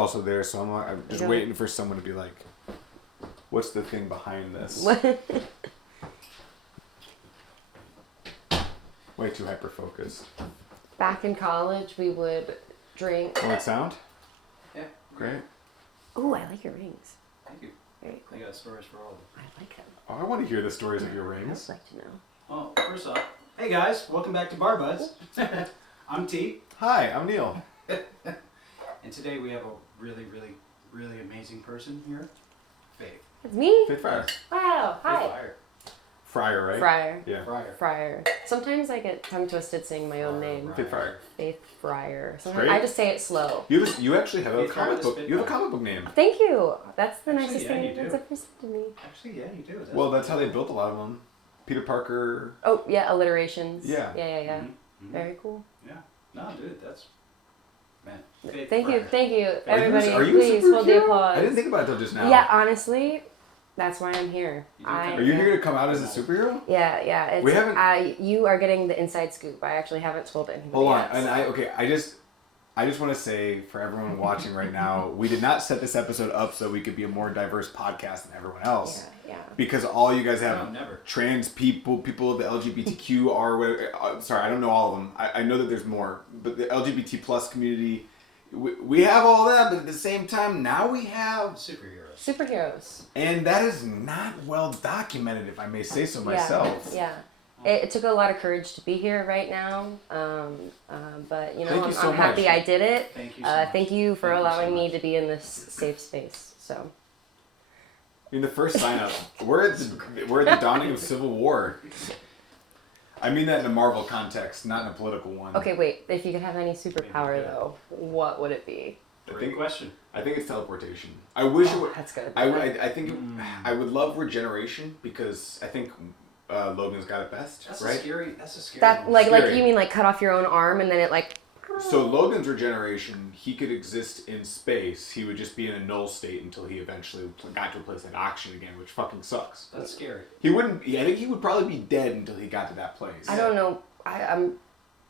also there, so I'm just waiting for someone to be like, what's the thing behind this? Way too hyper-focused. Back in college, we would drink... Want sound? Yeah. Great. Ooh, I like your rings. Thank you. Very cool. I got stories for all of them. I like them. Oh, I want to hear the stories of your I rings. would like to know. Well, first off, hey guys, welcome back to Bar Buds. I'm T. Hi, I'm Neil. And today we have a really, really, really amazing person here, Faith. It's me? Faith Fryer. Wow, hi. Faith Fryer. Fryer, right? Fryer. Yeah. Fryer. Fryer. Sometimes I get tongue twisted saying my own name. Faith Fryer. Faith Fryer. Sometimes Great. I just say it slow. You actually have a Faith Fryer comic the book. Spitfire. You have a comic book name. Thank you. That's the Actually, nicest yeah, thing you that's do. ever said to me. Actually, yeah, you do. Well, that's how they built a lot of them. Peter Parker. Oh, yeah, alliterations. Yeah. Yeah. Mhm. Very cool. Yeah. No, dude, that's... Man. Faith Thank you, Fryer. everybody. Are you a Please hold the superhero? applause. I didn't think about it until just now. Yeah, honestly, that's why I'm here. You do Are you here to come out as a superhero? Yeah. It's, We haven't- you are getting the inside scoop. I actually haven't told anybody Hold on, yet, and so. I just want to say for everyone watching right now, we did not set this episode up so we could be a more diverse podcast than everyone else. Yeah. Because all you guys have No, never. trans people of the LGBTQ are sorry, I don't know all of them. I know that there's more, but the LGBT plus community, we have all that, but at the same time, now we have Superheroes. and that is not well documented, if I may say so myself. Yeah. It took a lot of courage to be here right now, but you know, Thank you so I'm happy much. I did it. Thank you so much. Thank you for Thank you so allowing me much. to be in this safe space. So. I mean, the first sign up, we're at the dawning of Civil War. I mean that in a Marvel context, not in a political one. Okay, wait. If you could have any superpower, though, what would it be? Great question. I think it's teleportation. I wish it would. That's good. I think I would love regeneration because I think Logan's got it best, That's right? a scary That one. like Scary. you mean like cut off your own arm and then it like. So Logan's regeneration, he could exist in space. He would just be in a null state until he eventually got to a place like oxygen again, which fucking sucks. That's scary. He wouldn't. I think he would probably be dead until he got to that place. I don't know. I'm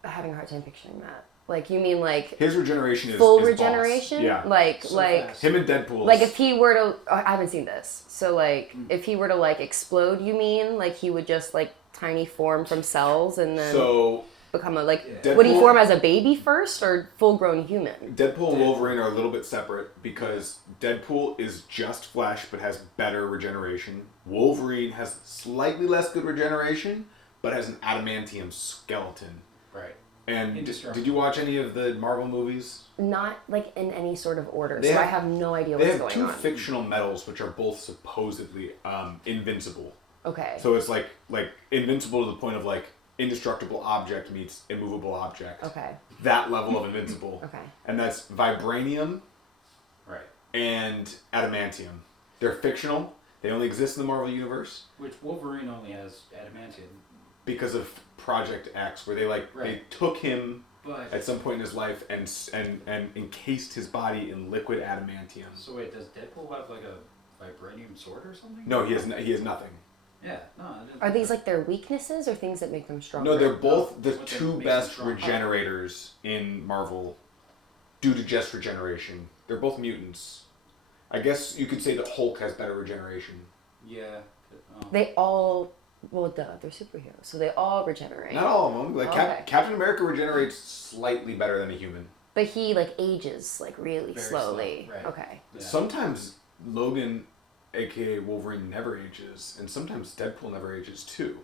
having a hard time picturing that. Like you mean like His regeneration is full is regeneration? Boss. Yeah. Like So like fast. Him and Deadpool. like if he were to I haven't seen this. So like if he were to like explode, you mean like he would just like tiny form from cells and then So become a like Yeah. would he Deadpool- form as a baby first or full grown human? Deadpool and Wolverine are a little bit separate because Deadpool is just flesh but has better regeneration. Wolverine has slightly less good regeneration but has an adamantium skeleton. Right. And Indestructible. did you watch any of the Marvel movies? Not like in any sort of order. They So I have- have no idea They what's have going two on. fictional metals which are both supposedly invincible. Okay. So it's like invincible to the point of like indestructible object meets immovable object. Okay. That level of invincible. Okay. And that's vibranium Right. and adamantium. They're fictional. They only exist in the Marvel universe Which Wolverine only has adamantium. because of Project X, where they they Right. took him But at some point in his life and encased his body in liquid adamantium. so wait, does Deadpool have like a vibranium sword or something? No, he has nothing. Yeah. No. I didn't Are these like their weaknesses or things that make them stronger? No, they're both the What they two make best them strong. regenerators in Marvel due to just regeneration. They're both mutants. I guess you could say that Hulk has better regeneration. Yeah. They all, well, duh, they're superheroes, so they all regenerate. Not all of them. Like Okay. Captain America regenerates slightly better than a human. But he like ages like really Very slowly. slow, right. Okay. Yeah. Sometimes Logan, aka Wolverine, never ages, and sometimes Deadpool never ages too,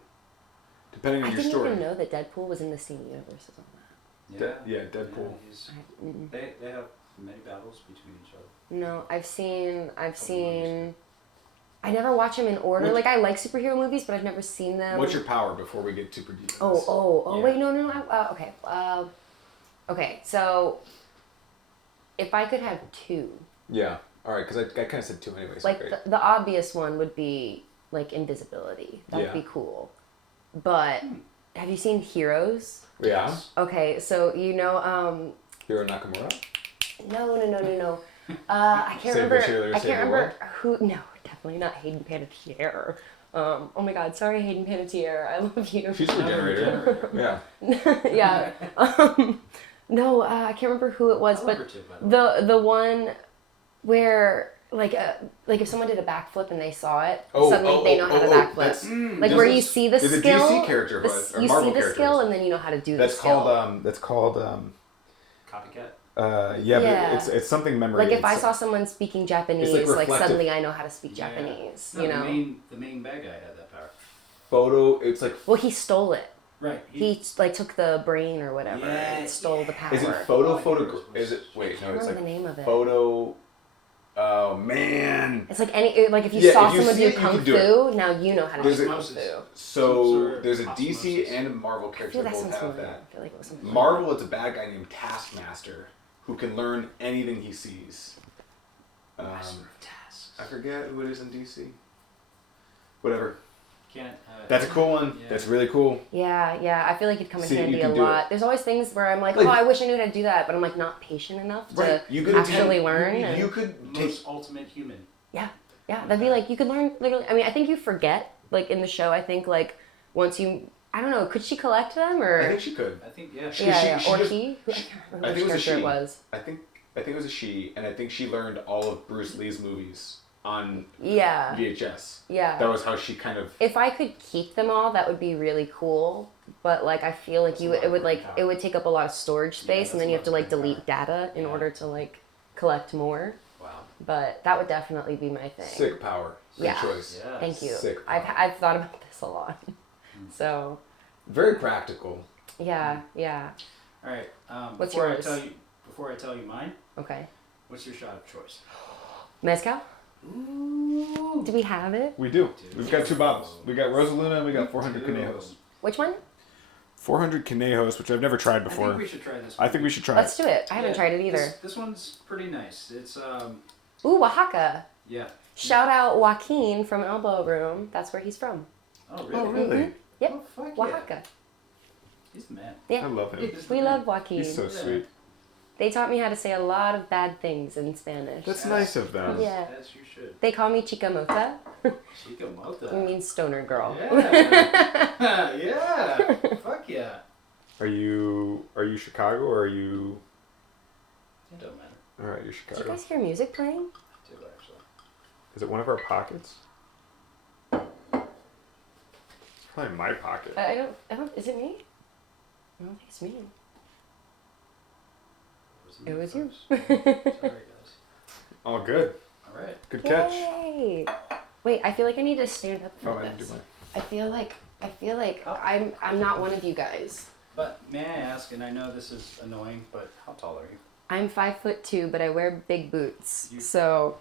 depending I on your didn't story. even know that Deadpool was in the same universe as all that. Yeah. Deadpool. Yeah, he's- Mm-mm. they have many battles between each other. No, I've seen. I never watch them in order. What- Like I like superhero movies, but I've never seen them. What's your power before we get super deep? Oh! Yeah. Wait, no. Okay. Okay. So, if I could have two, Yeah. All right, because I kind of said two anyways. like Great. the obvious one would be like invisibility. That'd Yeah. be cool. But have you seen Heroes? Yeah. Okay, so you know, Hiro Nakamura. no. I can't Save the remember. cheerleader, I save can't the remember who. No, definitely not Hayden Panettiere. Oh my God, sorry Hayden Panettiere. I love you. She's a regenerator. Yeah. Yeah. No, I can't remember who it was, I love but her too, by the way. the one where like if someone did a backflip and they saw it, suddenly they know how to backflip. Like where you see the skill. There's a DC character, you see the skill and then you know how to do the skill. That's called Copycat. But it's something memory. Like if I saw someone speaking Japanese, like suddenly I know how to speak Yeah. Japanese. No, you know, the main bad guy had that power. Photo. It's like. well, he stole it. Right. He like took the brain or whatever and stole the power. Is it photo? Is it? Wait, no. It's like the name of it. photo. Oh man! It's like if you saw someone do kung fu, now you know how to do kung fu. So there's a DC and a Marvel character that both have that. I feel like it was something Marvel, it's a bad guy named Taskmaster who can learn anything he sees. Master of tasks. I forget who it is in DC. Whatever. Can't. That's a cool one. Yeah. That's really cool. Yeah. I feel like it'd come in handy a lot. There's always things where I'm like, oh, I wish I knew how to do that, but I'm like not patient enough to actually learn. You could most ultimate human. Yeah, that'd be like you could learn literally. I mean, I think you forget like in the show. I think like once you, I don't know, could she collect them or? I think she could. I think yeah. Or he? I can't remember I think it was a she. It was. I think it was a she, and I think she learned all of Bruce Lee's movies on VHS. Yeah. That was how she kind of. If I could keep them all, that would be really cool. But like I feel like it would take up a lot of storage space, and then you have to like delete data in order to like collect more. Wow. But that would definitely be my thing. Sick power. Good choice. Yeah. Thank you. Sick. I've thought about this a lot. So. Very practical. Yeah. All right. What's before yours? Before I tell you mine. Okay. What's your shot of choice? Mezcal? Ooh. Do we have it? We do. We've got 2 bottles. We got Rosaluna and we got 400 Canejos. Which one? 400 Canejos, which I've never tried I before. think we should try this. I think we should try Let's do it. I haven't tried it either. This one's pretty nice. It's Ooh, Oaxaca. Yeah. Shout out Joaquin from Elbow Room. That's where he's from. Oh really? Oh really? Mm-hmm. Yep. Oh, fuck Oaxaca. He's the man. Yeah. I love him. We love Joaquin. He's so sweet. They taught me how to say a lot of bad things in Spanish. That's nice of them. Yeah. As you should. They call me Chica Mota. Chica Mota. It means stoner girl. Yeah. Yeah. Fuck yeah. Are you Chicago or are you? It don't matter. All right, you're Did Chicago. you guys hear music playing? I do actually. Is it one of our pockets? It's probably my pocket. I don't. Is it me? I don't think it's me. It was you. Sorry guys. All good. All right. Good catch. Yay. Wait, I feel like I need to stand up Oh, for I didn't do this. mine. I feel like I'm not one of you guys. But may I ask, and I know this is annoying, but how tall are you? I'm 5'2", but I wear big boots. You- So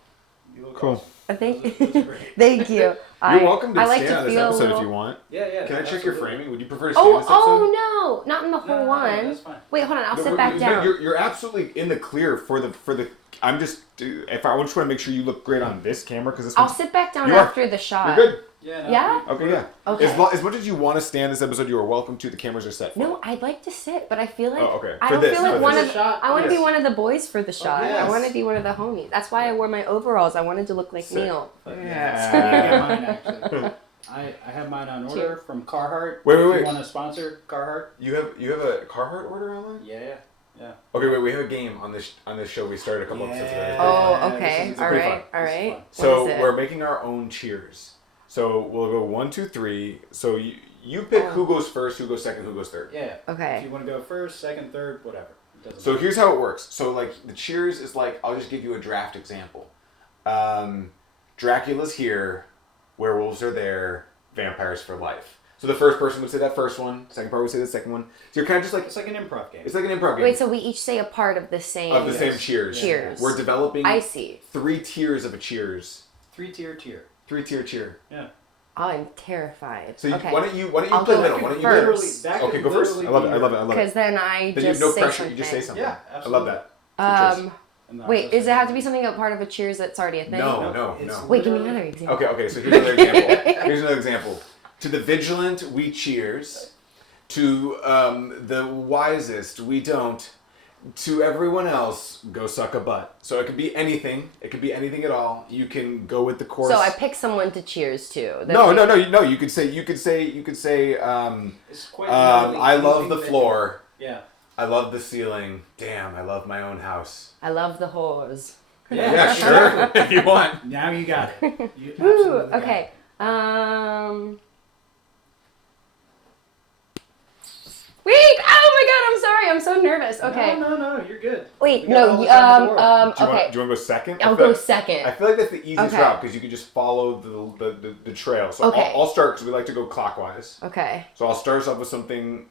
You look Cool. awesome. thank Those are great. thank you. You're welcome to I like stand to on this feel a episode little... if you want. Yeah. Can I check your absolutely. framing? Would you prefer to stand this episode? Oh no, not in the whole No, one. that's fine. Wait, hold on. I'll No, sit back down. You're absolutely in the clear for the. I'm just. If I just want to make sure you look great on this camera because this. I'll one's- sit back down You are. after the shot. You're good. Yeah. No, Yeah? Okay, yeah. Okay. As much as you want to stand this episode, you are welcome to. The cameras are set for No, I'd like to sit, but I feel like Oh, okay. I For don't this, feel like for one this. of the, Shot? I want to be Yes. one of the boys for the shot. yes. I want to be one of the homies. That's why I wore my overalls. I wanted to look like Sick. Neil. But Yeah. I get mine actually. I have mine on order Cheers. from Carhartt. Wait. If you want to sponsor Carhartt? You have a Carhartt order online? Yeah. Okay, wait. We have a game on this show. We started a couple episodes ago. It's pretty Oh, fun. okay. This is All pretty right. fun. All This is right. fun. So What is it? we're making our own cheers. So we'll go 1, 2, 3. So you pick who goes first, who goes second, who goes third. Yeah. If Okay. you want to go first, second, third, whatever. It doesn't So matter. here's how it works. So like the cheers is like I'll just give you a draft example. Dracula's here, werewolves are there, vampires for life. So the first person would say that first one, second part would say the second one. So you're kind of just like It's like an improv game. it's like an improv game Wait, so we each say a part of the same. of the same cheers. Cheers. We're developing I see. 3 tiers of a cheers. 3-tier. 3-tier cheer. Yeah. I'm terrified. So you, okay. why don't you I'll play go middle? Why don't you first. play Okay, go first. I love it. I love it. I love it. Because then I Then you have just no say pressure. something. You just say something. Yeah, I love absolutely. that. Good choice. I'm not Wait, just does it saying- have to be something a part of a cheers that's already a thing? No. it's Wait, give me literally- another example. Okay, so here's another example. Here's another example. To the vigilant, we cheers. To the wisest, we don't. To everyone else, go suck a butt. So it could be anything. It could be anything at all. You can go with the course. So I pick someone to cheers to. No. You could say. It's quite I love literally the anything floor. that- Yeah. I love the ceiling. Damn, I love my own house. I love the whores. Yeah, sure. If you want. Now you got it. You Woo, absolutely got okay. Wait! Oh my god! I'm sorry. I'm so nervous. it. Okay. No, you're good. Wait. We got all No. the time in the world. Do you want Okay. to go second? I'll go second. I feel like that's the easiest Okay. route because you can just follow the trail. So Okay. I'll start because we like to go clockwise. Okay. So I'll start us off with something.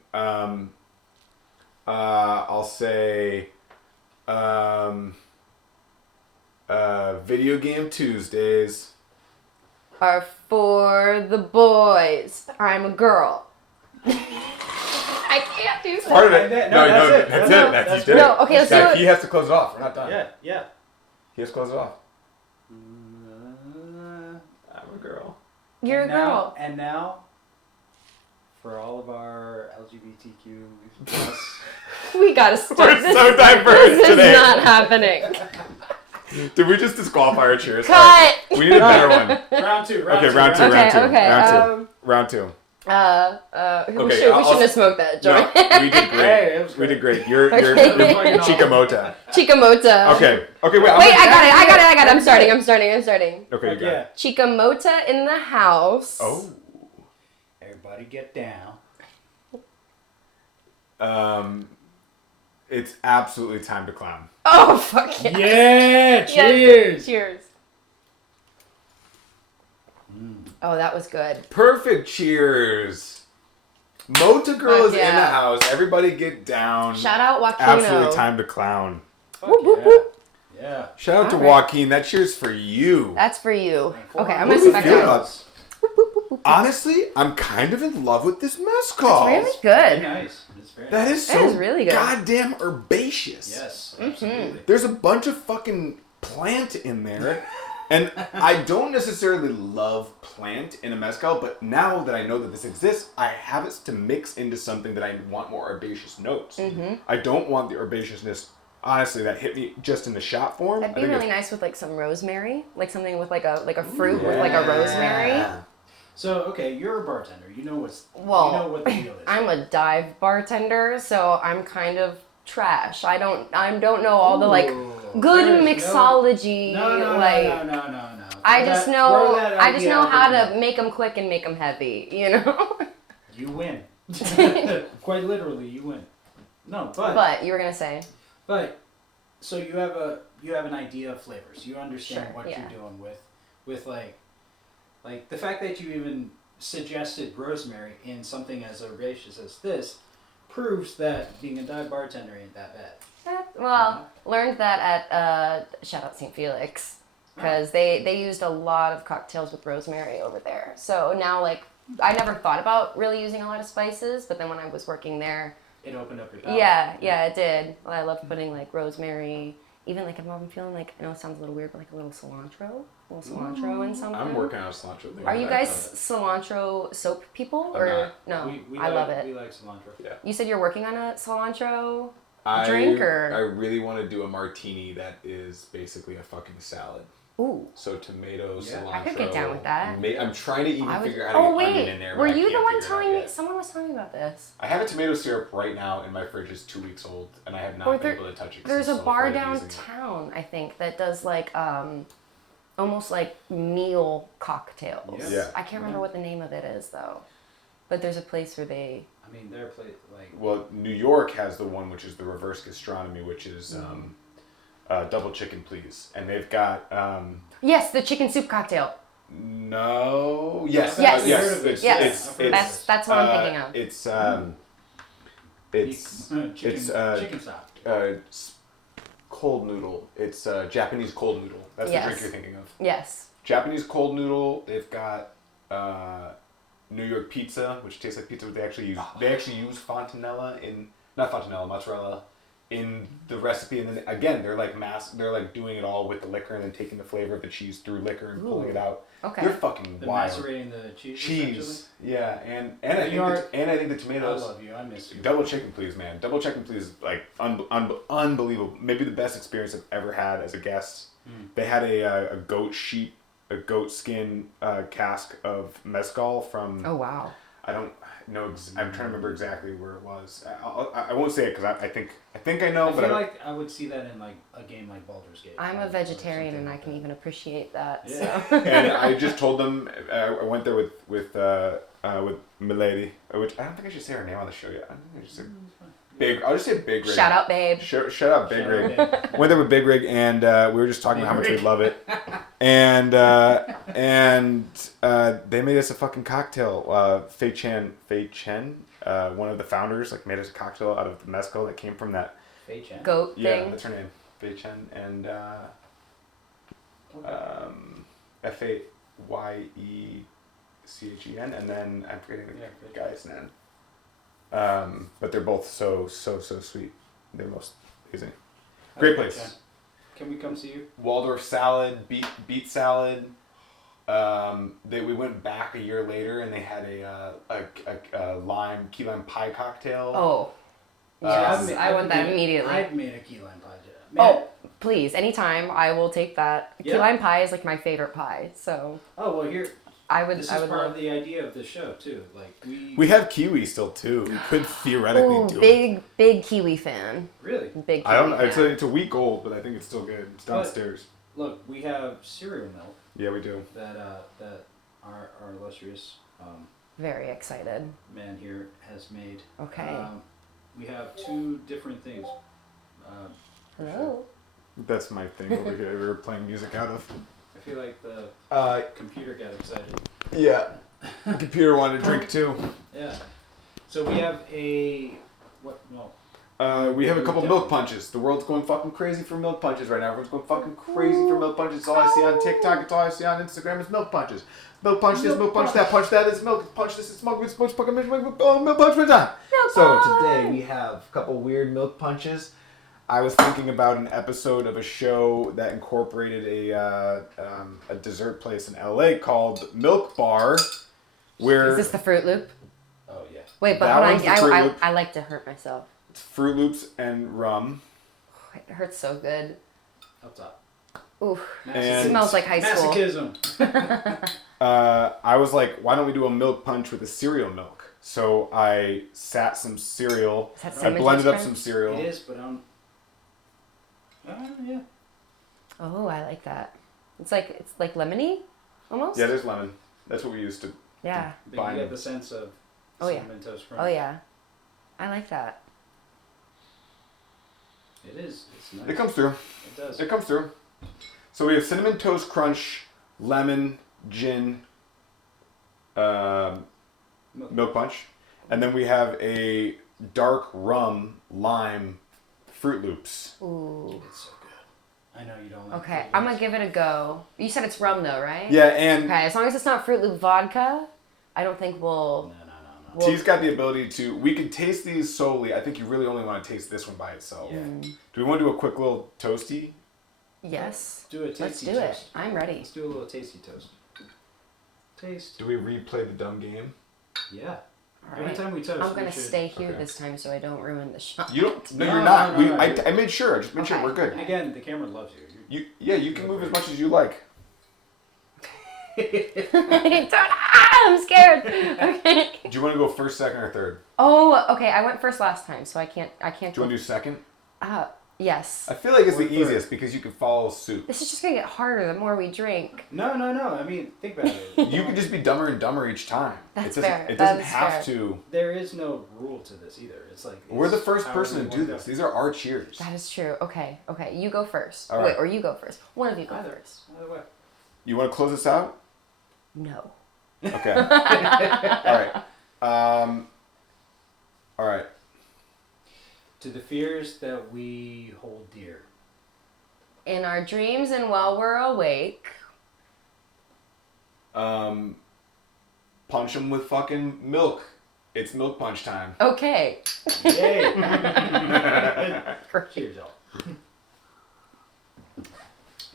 I'll say, video game Tuesdays. Are for the boys. I'm a girl. I can't do Part of that. it. No, No, that's no, it. that's No, it. that's You did No, it. okay, let's do Now, it. he has to close it off. We're not done. Yeah. He has to close it off. I'm a girl. You're a And now- girl. And now, for all of our LGBTQ plus, We gotta start We're this. so diverse This today. is not happening. Did we just disqualify our cheers? Cut. We need a better one. round two. Okay, round two. Okay. Round two. We Okay, shouldn't have smoked that No, joint. we did great. Hey, it was We great. did great. You're Okay. Chikamota. Chikamota. Okay. Okay. Wait. Wait, I got it. I'm starting. Okay. You got Yeah. it. Chikamota in the house. Oh. Everybody get down. It's absolutely time to clown. Oh, fuck yeah. Yeah. Yes. Cheers. Cheers. Oh, that was good. Perfect. Cheers. Mota girl is Fuck yeah. in the house. Everybody get down. Shout out Joaquino. Absolutely time to clown. Fuck Whoop, whoop, yeah. whoop. Yeah. Shout out to All right. Joaquin. That cheers for you. That's for you. Okay, I'm What gonna do you sit back feel down. about- Honestly, I'm kind of in love with this mezcal. It's really Very good. nice. It's very That nice. is That so is really good. goddamn herbaceous. Yes. Mm-hmm. Absolutely. There's a bunch of fucking plant in there. And I don't necessarily love plant in a mezcal, but now that I know that this exists, I have it to mix into something that I want more herbaceous notes. Mm-hmm. I don't want the herbaceousness, honestly, that hit me just in the shot form. That'd I be think really nice with like some rosemary, like something with like a fruit with like a rosemary. Yeah. So okay, you're a bartender. You know what's. Well, you know what the deal is. I'm a dive bartender, so I'm kind of trash. I don't know all the like Ooh. good There's mixology. No. like No. I Throw just that- know throw that I just idea know out how the to window. make them quick and make them heavy. You know. You win. Quite literally, you win. No, But you were gonna say. But so you have an idea of flavors. You understand Sure, what yeah. you're doing with like the fact that you even suggested rosemary in something as herbaceous as this proves that being a dive bartender ain't that bad. Well, learned that at shout out St. Felix because they used a lot of cocktails with rosemary over there. So now like I never thought about really using a lot of spices, but then when I was working there, It opened up your palate. yeah, it did. Well, I love putting like rosemary, even like if I'm feeling like I know it sounds a little weird, but like a little cilantro in something. I'm working on a cilantro thing. Are you guys cilantro soap people I'm or not. no? We I like, love it. We like cilantro. Yeah. You said you're working on a cilantro. I Or really want to do a martini that is basically a fucking salad. Ooh. So tomato, Yeah. cilantro. I could get down with that. I'm trying to even I would, figure out how oh to get onion wait, in there. were but I you the can't one figure it out telling me? yet. Someone was telling me about this. I have a tomato syrup right now in my fridge. It's 2 weeks old, and I have not Or been there- able to touch it. 'cause There's a I'm so bar afraid of using it. downtown, I think, that does like almost like meal cocktails. Yeah. I can't remember what the name of it is though, but there's a place where they. I mean, their plate like Well, New York has the one which is the reverse gastronomy, which is double chicken, please, and they've got Yes, the chicken soup cocktail. no, yes, Yes. yes, it's, Yes. it's, That's what I'm thinking of. It's chicken, it's chicken stock. cold noodle. It's Japanese cold noodle. That's Yes. the drink you're thinking of. Yes. Japanese cold noodle. They've got New York pizza, which tastes like pizza, but they actually use fontanella mozzarella in the recipe, and then again they're like doing it all with the liquor and then taking the flavor of the cheese through liquor and pulling it out. Okay. They're fucking The wild. macerating the cheese. Cheese, yeah, and I think the I tomatoes. love you. I miss you. Double chicken, please, man. Double chicken, please, is like unbelievable. Maybe the best experience I've ever had as a guest. They had a goat skin cask of mezcal from. Oh wow. I don't know. I'm trying to remember exactly where it was. I won't say it because I think I know. I but feel like I would see that in like a game like Baldur's Gate. I'm a vegetarian and I can even appreciate that. Yeah. So. And I just told them I went there with Milady, which I don't think I should say her name on the show yet. I don't think I should say Big. I'll just say Big Rig. Shout out, babe. Shout out Big Rig. Rig. Went there with Big Rig, and we were just talking about how much we love it. And they made us a fucking cocktail. Fei Chen, one of the founders, like made us a cocktail out of the mezcal that came from that Fei Chen. Goat Yeah, thing. that's her name, Fei Chen, and Fayechen, and then I'm forgetting the guy's name. But they're both so sweet. They're most amazing. Great place. Can we come see you? Waldorf salad, beet salad. We went back a year later and they had a key lime pie cocktail. Oh. Yes, I want that immediately. I've made a key lime pie. Oh, please, anytime I will take that. Yeah. Key lime pie is like my favorite pie, so. Oh well, here. This is part of the idea of the show too. Like we have kiwi still too. We could theoretically do it. Big kiwi fan. Really? Big. Kiwi I don't. fan. I'd say it's a week old, but I think it's still good. It's downstairs. Look, we have cereal milk. Yeah, we do. That our illustrious Very excited. man here has made. Okay. We have two different things. Hello. That's my thing over here. We were playing music out of. I feel like the computer got excited. Yeah. The computer wanted to drink too. Yeah. So we have a what? No. We have a couple milk punches. The world's going fucking crazy for milk punches right now. Everyone's going fucking crazy for milk punches. It's all I see on TikTok. It's all I see on Instagram is milk punches. Milk punch this, milk punch that, punch that. It's milk punch this. It's milk fucking milk punch that. So today we have a couple weird milk punches. I was thinking about an episode of a show that incorporated a dessert place in LA called Milk Bar, where Is this the Fruit Loop? Oh yeah. Wait, but That hold one's the Fruit on. Loop. I like to hurt myself. it's Fruit Loops and rum. It hurts so good. Up top. Ooh. And- It smells like high school. Masochism. I was like, why don't we do a milk punch with a cereal milk? So I sat some cereal. Is that I Cinnamon blended Toast up some Crunch? cereal. It is, but yeah. Oh, I like that. It's like lemony, almost. Yeah, there's lemon. That's what we used to. Yeah. But Fine. you get the sense of Oh, yeah. cinnamon toast crunch. Oh yeah. I like that. It is. It's nice. It comes through. It does. It comes through. So we have cinnamon toast crunch, lemon, gin, milk punch, and then we have a dark rum lime Fruit Loops. Ooh. It's so good. I know you don't like Okay, Fruit I'm gonna Loops. give it a go. You said it's rum though, right? Yeah, and Okay, as long as it's not Fruit Loop vodka, I don't think we'll. No. Well- T's got the ability to. We could taste these solely. I think you really only want to taste this one by itself. Yeah. Mm, Do we want to do a quick little toasty? yes. Do a tasty Let's do toast. it. I'm ready. Let's do a little tasty toast. Taste. Do we replay the dumb game? Yeah. All Every right. time we toast, I'm gonna we should- stay here Okay. this time so I don't ruin the shot. You don't. No, No, you're not. no, no, I made sure. I just made sure Okay. we're good. And again, the camera loves you. You can move as much as you like. I'm scared. Okay. Do you want to go first, second, or third? Oh, okay. I went first last time, so I can't. Do you want go. to do second? Yes. I feel like it's Or the third. easiest because you can follow suit. This is just gonna get harder the more we drink. No. I mean, think about it. You can just be dumber and dumber each time. That's it doesn't, fair. It doesn't That's have fair. to. There is no rule to this either. It's like We're the it's first however person we to do want this. These are our cheers. That is true. Okay. You go first. All Wait, right. or you go first. One of you go Either. first. Either way. You want to close this out? No. Okay. All right. All right. To the fears that we hold dear. In our dreams and while we're awake. Punch them with fucking milk. It's milk punch time. Okay. Yay! Great. Cheers, y'all.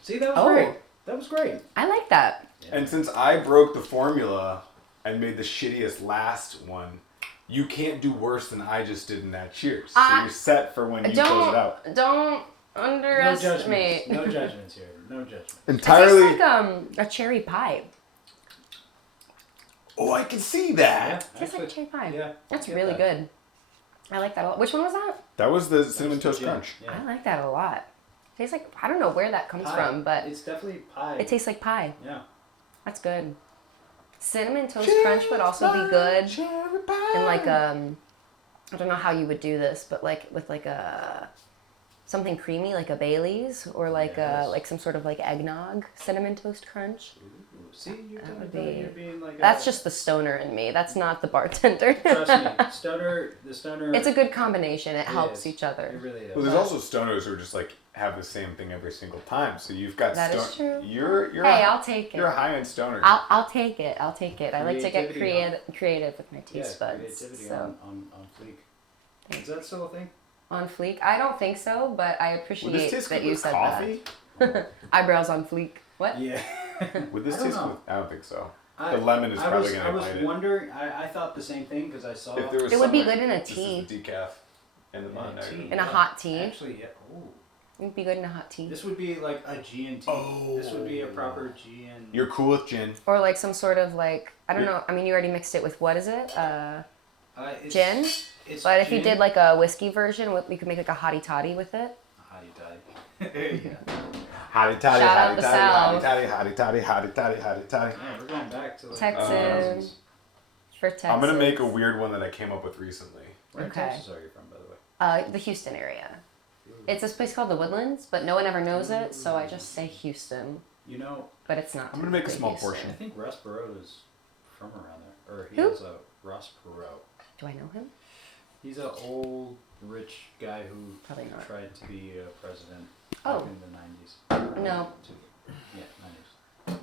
See, that was Oh. great. That was great. I like that. And since I broke the formula and made the shittiest last one, you can't do worse than I just did in that cheers. So you're set for when you close it out. Don't No underestimate. judgments. No judgments here. No judgments. It Entirely. tastes like a cherry pie. Oh, I can see that. It tastes like cherry pie. Yeah. That's I get really that. good. I like that a lot. Which one was that? That was the cinnamon toast Gin. crunch. Yeah. I like that a lot. It tastes like, I don't know where that comes Pie. from, but It's definitely pie. it tastes like pie. Yeah. That's good. Cinnamon toast crunch would also be good. Cherry pie. And like I don't know how you would do this, but like with like a something creamy like a Bailey's or like Yes. like some sort of like eggnog cinnamon toast crunch. Ooh, see, you're That doing would better. be- You're being like That's just the stoner in me. That's not the bartender. Trust me, the stoner. It's a good combination. It It helps is. each It other. really is. Well, there's also stoners who are just like have the same thing every single time. So you've got That is true. You're Hey, a, I'll take it. you're a high end stoner. I'll take it. I'll take it. I like to get Creativity, creative with my yeah, taste buds. creativity So on fleek. Is that still a thing? on fleek. I don't think so, but I Would this appreciate taste that good you with said coffee? that. Eyebrows on fleek. What? Yeah. Would this I don't taste know. good? I don't think so. I, The lemon is I probably was, gonna I was bite it. wondering. I thought the same thing because I saw. If there was It would be somewhere- good in a This tea. is the decaf in the In mug. a tea. In a hot tea. Actually, yeah. Ooh. It would be good in a hot tea. This would be like a G and T. Oh. This would be a proper G and. You're cool with gin. Or like some sort of like, I don't Yeah. know. I mean, you already mixed it with what is it? It's, Gin? It's But if you gin. did like a whiskey version, we could make like a hottie toddy with it. Hottie toddy. Yeah. Hottie toddy, Shout out hottie the toddy, South. hottie toddy, hottie toddy, hottie toddy, hottie toddy. Yeah, we're going back to like Texas. For Texas. I'm gonna make a weird one that I came up with recently. Where in Okay. Texas are you from, by the way? The Houston area. It's this place called the Woodlands, but no one ever knows it, so I just say Houston. You know, But it's not. I'm gonna make a technically small Houston. portion. I think Russ Perot is from around there, or he Who? is a Russ Perot. Do I know him? He's an old rich guy who Probably not. tried to be a president Oh. back in the 90s. No. Yeah, 90s.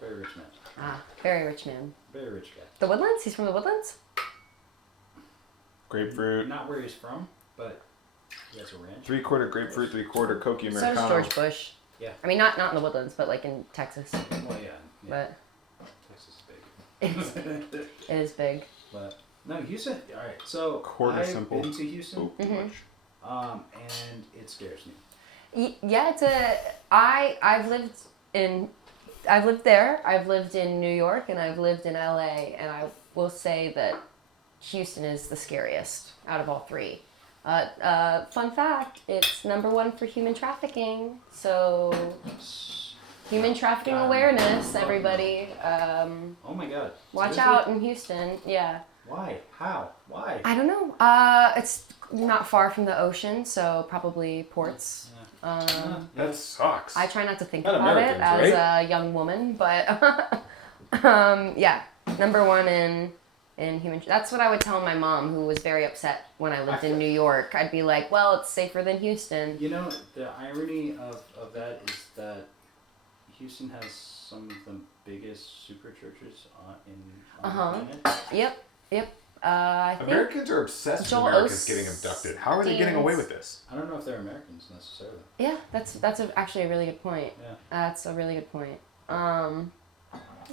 Very rich man. Ah, very rich man. Very rich guy. The Woodlands? He's from the Woodlands? Grapefruit. Not where he's from, but he has a ranch. 3/4 grapefruit, 3/4 Cokie So Americano. does George Bush. Yeah. I mean, not in the Woodlands, but like in Texas. Well, yeah. But Texas is big. it is big. But no, Houston. All right, so Quarter I've simple. been to Houston, Oh, too Mhm. much. and it scares me. Yeah, it's a. I've lived there. I've lived in New York and I've lived in LA, and I will say that Houston is the scariest out of all three. Fun fact: it's #1 for human trafficking. So human trafficking God. awareness, everybody. Oh my God. Watch Seriously? out in Houston. Yeah. Why? How? Why? I don't know. It's not far from the ocean, so probably ports. That sucks. I try not to think Not about it Americans, as a young woman, but yeah, #1 in human. That's what I would tell my mom, who was very upset when I lived in New York. I'd be like, "Well, it's safer than Houston." You know, the irony of that is that Houston has some of the biggest super churches on the planet. Yep. I think Americans are obsessed with Joel Americans getting abducted. How are they getting away with this? I don't know if they're Americans necessarily. yeah, that's actually a really good point. Yeah. That's a really good point.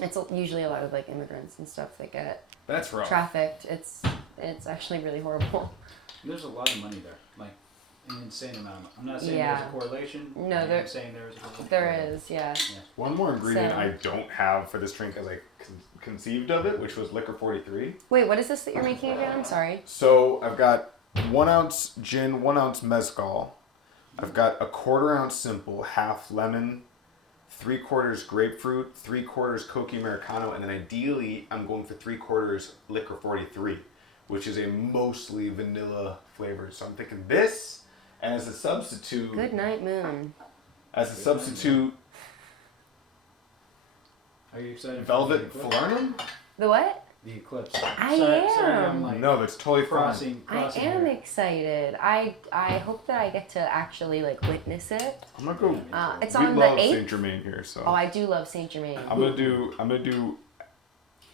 It's usually a lot of like immigrants and stuff that get That's rough. trafficked. It's actually really horrible. There's a lot of money there, like an insane amount. I'm not saying Yeah. there's a correlation. No, I'm there- saying there's a There is, yeah. One more ingredient So- I don't have for this drink as I conceived of it, which was liquor 43. Wait, what is this that you're making again? I'm sorry. So I've got 1 ounce gin, 1 ounce mezcal. I've got a 1/4 ounce simple, half lemon, 3/4 grapefruit, 3/4 Cokie Americano, and then ideally I'm going for 3/4 liquor 43, which is a mostly vanilla flavor. So I'm thinking this, and as a substitute, Good night, moon. as a substitute, Are you excited? velvet for the eclipse? falernum. The what? The eclipse. I Sorry, I'm am. like No, that's totally fine. crossing. I am excited. I hope that I get to actually like witness it. I'm gonna go. It's We on the love 8th. Saint Germain here, so Oh, I do love Saint Germain. I'm gonna do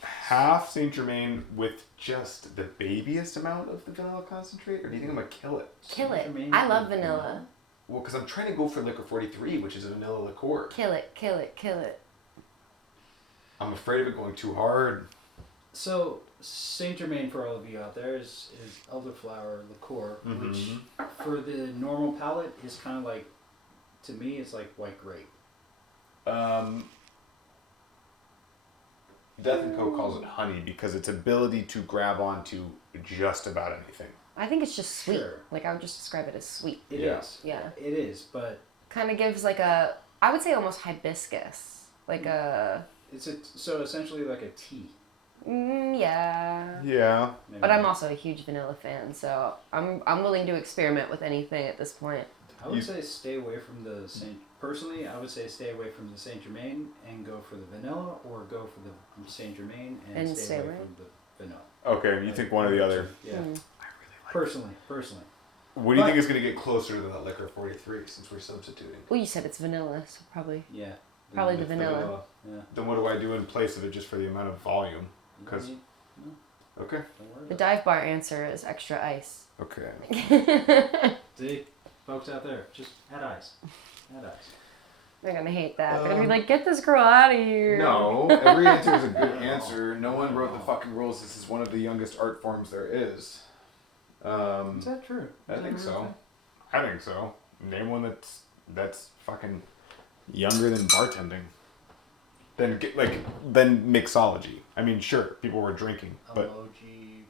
half Saint Germain with just the babyest amount of the vanilla concentrate, or do you think I'm gonna kill it? Kill it. Saint Germain I love with vanilla. Well, because I'm trying to go for liquor 43, which is a vanilla liqueur. Kill it. Kill it. Kill it. I'm afraid of it going too hard. So Saint Germain, for all of you out there, is elderflower liqueur, which for the normal palate is kind of like, to me, it's like white grape. Death and Co calls it honey because its ability to grab onto just about anything. I think it's just sweet. Sure. Like I would just describe it as sweet. It Yeah. is. Yeah. It is, but Kind of gives like a, I would say almost hibiscus. Like a, so essentially like a tea. yeah. Yeah. Maybe. But I'm also a huge vanilla fan, so I'm willing to experiment with anything at this point. I would say stay away from the Saint. Personally, I would say stay away from the Saint Germain and go for the vanilla, or go for the Saint Germain and stay away from the vanilla. Okay, you think one or the other. Yeah. I really like Personally. What do you think is going to get closer to that liquor 43 since we're substituting? Well, you said it's vanilla, so probably. Yeah. Probably the vanilla. Yeah. Then what do I do in place of it just for the amount of volume? Because No, okay. don't worry The about dive bar answer is extra ice. Okay. it. See, folks out there, just add ice. Add ice. They're gonna hate that. They're gonna be like, get this girl out of here. No, every answer is a good answer. No one wrote the fucking rules. This is one of the youngest art forms there is. Is that true? I think so. I think so. Name one that's fucking younger than bartending. Then then mixology. I mean, sure, people were drinking, but Emoji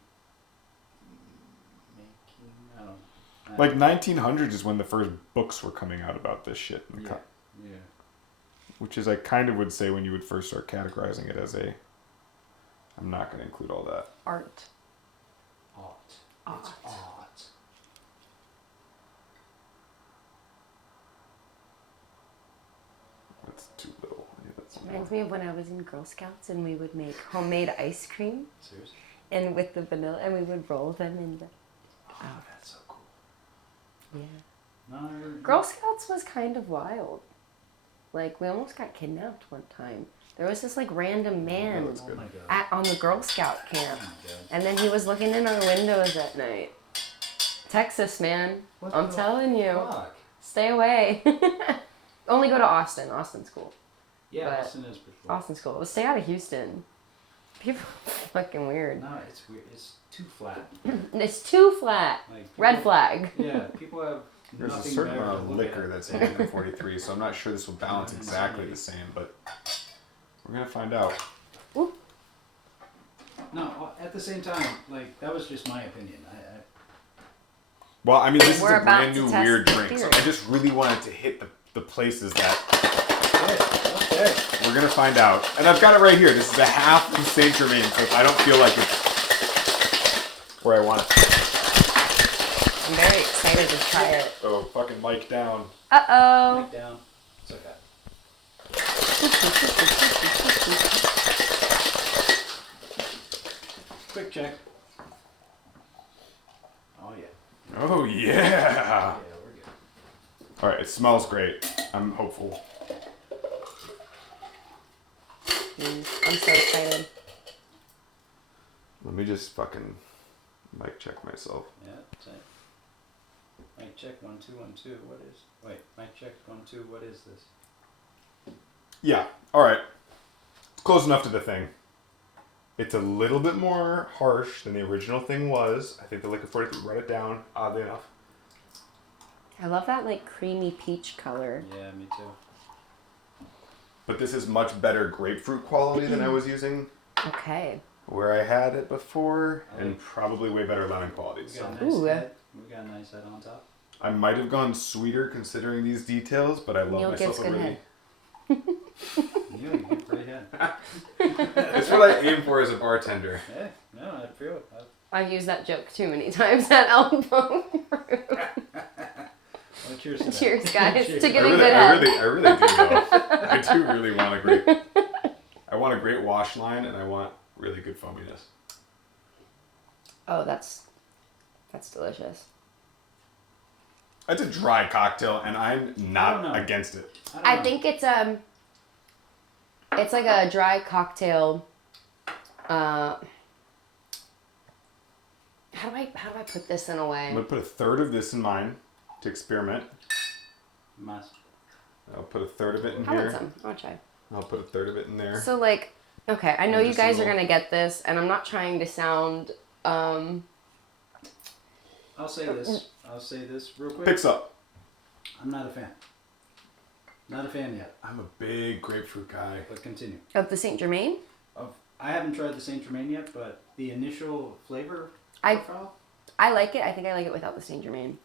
making. I don't. like 1900s is when the first books were coming out about this shit. Yeah. Yeah. Which is I kind of would say when you would first start categorizing it as a. I'm not going to include all that. Art. Art. It's art. That's too little. Yeah, that's Reminds me of when I was in Girl Scouts and we would make homemade ice cream Seriously? and with the vanilla and we would roll them in the. Oh, that's so cool. Yeah. No, Girl Scouts was kind of wild. Like we almost got kidnapped one time. There was this like random man that's Oh good. my god. on the Girl Scout camp, Oh my god. and then he was looking in our windows at night. Texas, man. What I'm the telling you. Fuck. Stay away. Only go to Austin. Austin's cool. Yeah, But- Austin is pretty cool. Austin's cool. But stay out of Houston. People are fucking weird. No, it's weird. It's too flat. It's too flat. Like people, Red flag. Yeah, people have There's a nothing certain better amount to of look liquor at. that's in it 43, so I'm not sure this will balance exactly the same, but we're gonna find out. No, at the same time, like that was just my opinion. Well, I mean, this We're is a about brand to new test weird the drink, so theory. I just really wanted to hit the places that Okay. we're gonna find out. And I've got it right here. This is a half from Saint Germain, so if I don't feel like it's where I want it. I'm very excited to try it. Oh, fucking mic down. Uh Mic down. It's okay. Quick check. Oh yeah. Oh yeah. Yeah, we're good. All right, it smells great. I'm hopeful. I'm so excited. Let me just fucking mic check myself. Yeah, check. Mic check 1 2 1 2. What is? Wait, mic check 1 2. What is this? Yeah. All right. Close enough to the thing. It's a little bit more harsh than the original thing was. I think the liquor 43 wrote it down, oddly enough. I love that like creamy peach color. Yeah, me too. But this is much better grapefruit quality than I was using Okay. where I had it before, and probably way better lemon quality. We So got a nice Ooh. head. We got a nice head on top. I might have gone sweeter considering these details, but I love Neil myself gives good already. head. You get a great head. It's what I aim for as a bartender. Yeah, no, I feel it. I've used that joke too many times at Elbow Fruit. Well, cheers to that. Cheers, guys, Cheers. to I getting really, good I head. really, I really do though. I do really want a great. I want a great wash line, and I want really good foaminess. Oh, that's delicious. It's a dry cocktail, and I'm I don't not know. against it. don't I know. think it's like a dry cocktail. How do I put this in a I'm way? gonna put a third of this in mine to experiment. Must. I'll put a third of it in How about here. some? I'll try. I'll put a third of it in there. So like, okay, I know And you just a guys are little- gonna get this, and I'm not trying to sound I'll say this. I'll say this real quick. Picks up. I'm not a fan. Not a fan yet. I'm a big grapefruit guy. But continue. of the Saint Germain. Of I haven't tried the Saint Germain yet, but the initial flavor I profile. I like it. I think I like it without the Saint Germain.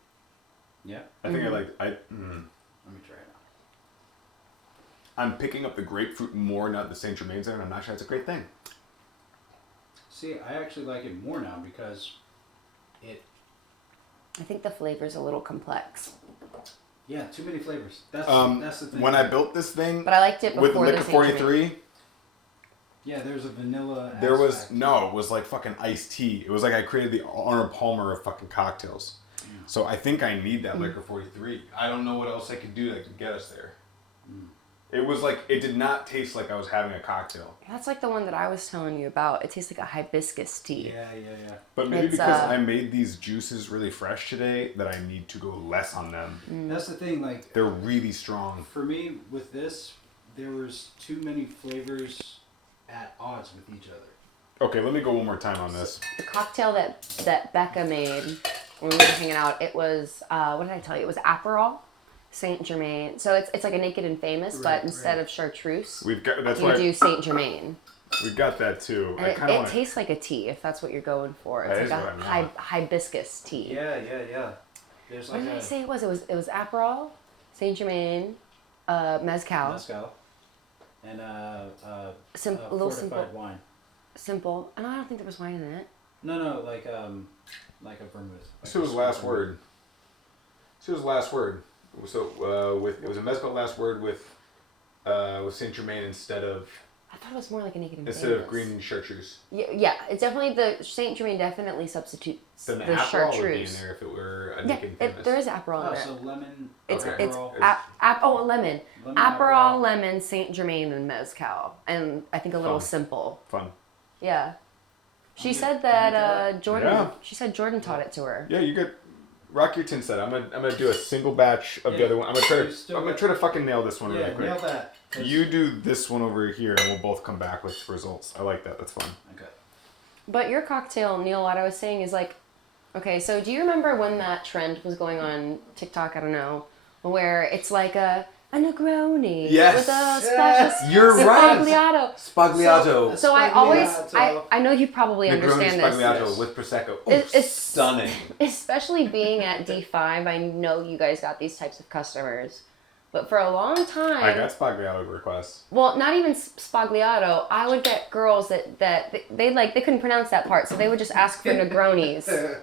Yeah. I think Mhm. I like. Let me try it out. I'm picking up the grapefruit more now that the Saint Germain's there, and I'm not sure it's a great thing. See, I actually like it more now because it. I think the flavor's a little complex. Yeah, too many flavors. That's the thing. When I built this thing But I liked it with before Liquor the Saint Germain. 43, Yeah, there's a vanilla. there was aspect. no. It was like fucking iced tea. It was like I created the Arnold Palmer of fucking cocktails. So I think I need that Liquor 43. I don't know what else I could do that could get us there. It was like, it did not taste like I was having a cocktail. That's like the one that I was telling you about. It tastes like a hibiscus tea. Yeah. But maybe It's, because I made these juices really fresh today that I need to go less on them. That's the thing. Like They're really strong. for me with this, there was too many flavors at odds with each other. Okay, let me go one more time on this. The cocktail that Becca made when we were hanging out, it was, what did I tell you? It was Aperol, Saint Germain. So it's like a Naked and Famous, Right, but instead right. of chartreuse, We've got that's you why do Saint Germain. we've got that too. And I kind of it want to. tastes like a tea, if that's what you're going for. That It's is like what a I want. hibiscus tea. Yeah. There's What like did I a say it was? It was Aperol, Saint Germain, mezcal, mezcal and a little fortified simple, wine. simple. And I don't think there was wine in it. No, like a vermouth. So it was last word. So it was last word. So with it was a mezcal last word with Saint Germain instead of I thought it was more like a Naked and Famous. green chartreuse. Yeah, it's definitely the Saint Germain definitely substitutes Then the the Aperol would be in chartreuse. there if it were a Yeah, Naked and Famous. there is Aperol Oh, in there. so lemon. It's Aperol. a lemon. Lemon Aperol, lemon, Saint Germain, and mezcal, and I think a little Fun. simple. Fun. Yeah, she Okay, said can that we Jordan. Yeah. She said Jordan taught it to her. Yeah, you could rock your tin set. I'm gonna do a single batch of the Yeah, other one. I'm gonna you still try got- to fucking nail this one Yeah, really quick. nail that. 'cause- You do this one over here, and we'll both come back with results. I like that. That's fun. Okay. But your cocktail, Neil, what I was saying is like, okay, so do you remember when that trend was going on TikTok? I don't know, where it's like a Negroni Yes. with a splash of You're right. Spagliato. Spagliato. So I always, Spagliato. I know you probably Negroni understand this. Spagliato Yes. with prosecco. Oh, It's stunning. Especially being at D5, I know you guys got these types of customers. But for a long time, I got Spagliato requests. well, not even Spagliato, I would get girls that they couldn't pronounce that part, so they would just ask for Negronis.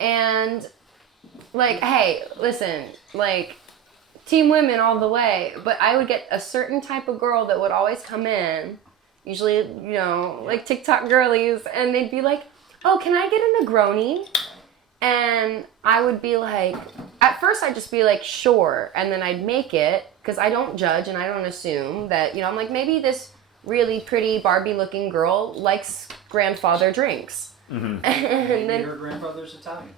And like, hey, listen, like team women all the way, but I would get a certain type of girl that would always come in, usually, you know, like TikTok girlies, and they'd be like, "Oh, can I get a Negroni?" And I would be like, at first I'd just be like, sure. And then I'd make it, because I don't judge and I don't assume that, you know, I'm like, maybe this really pretty Barbie looking girl likes grandfather drinks. Mm-hmm. And Maybe then, your grandfather's Italian.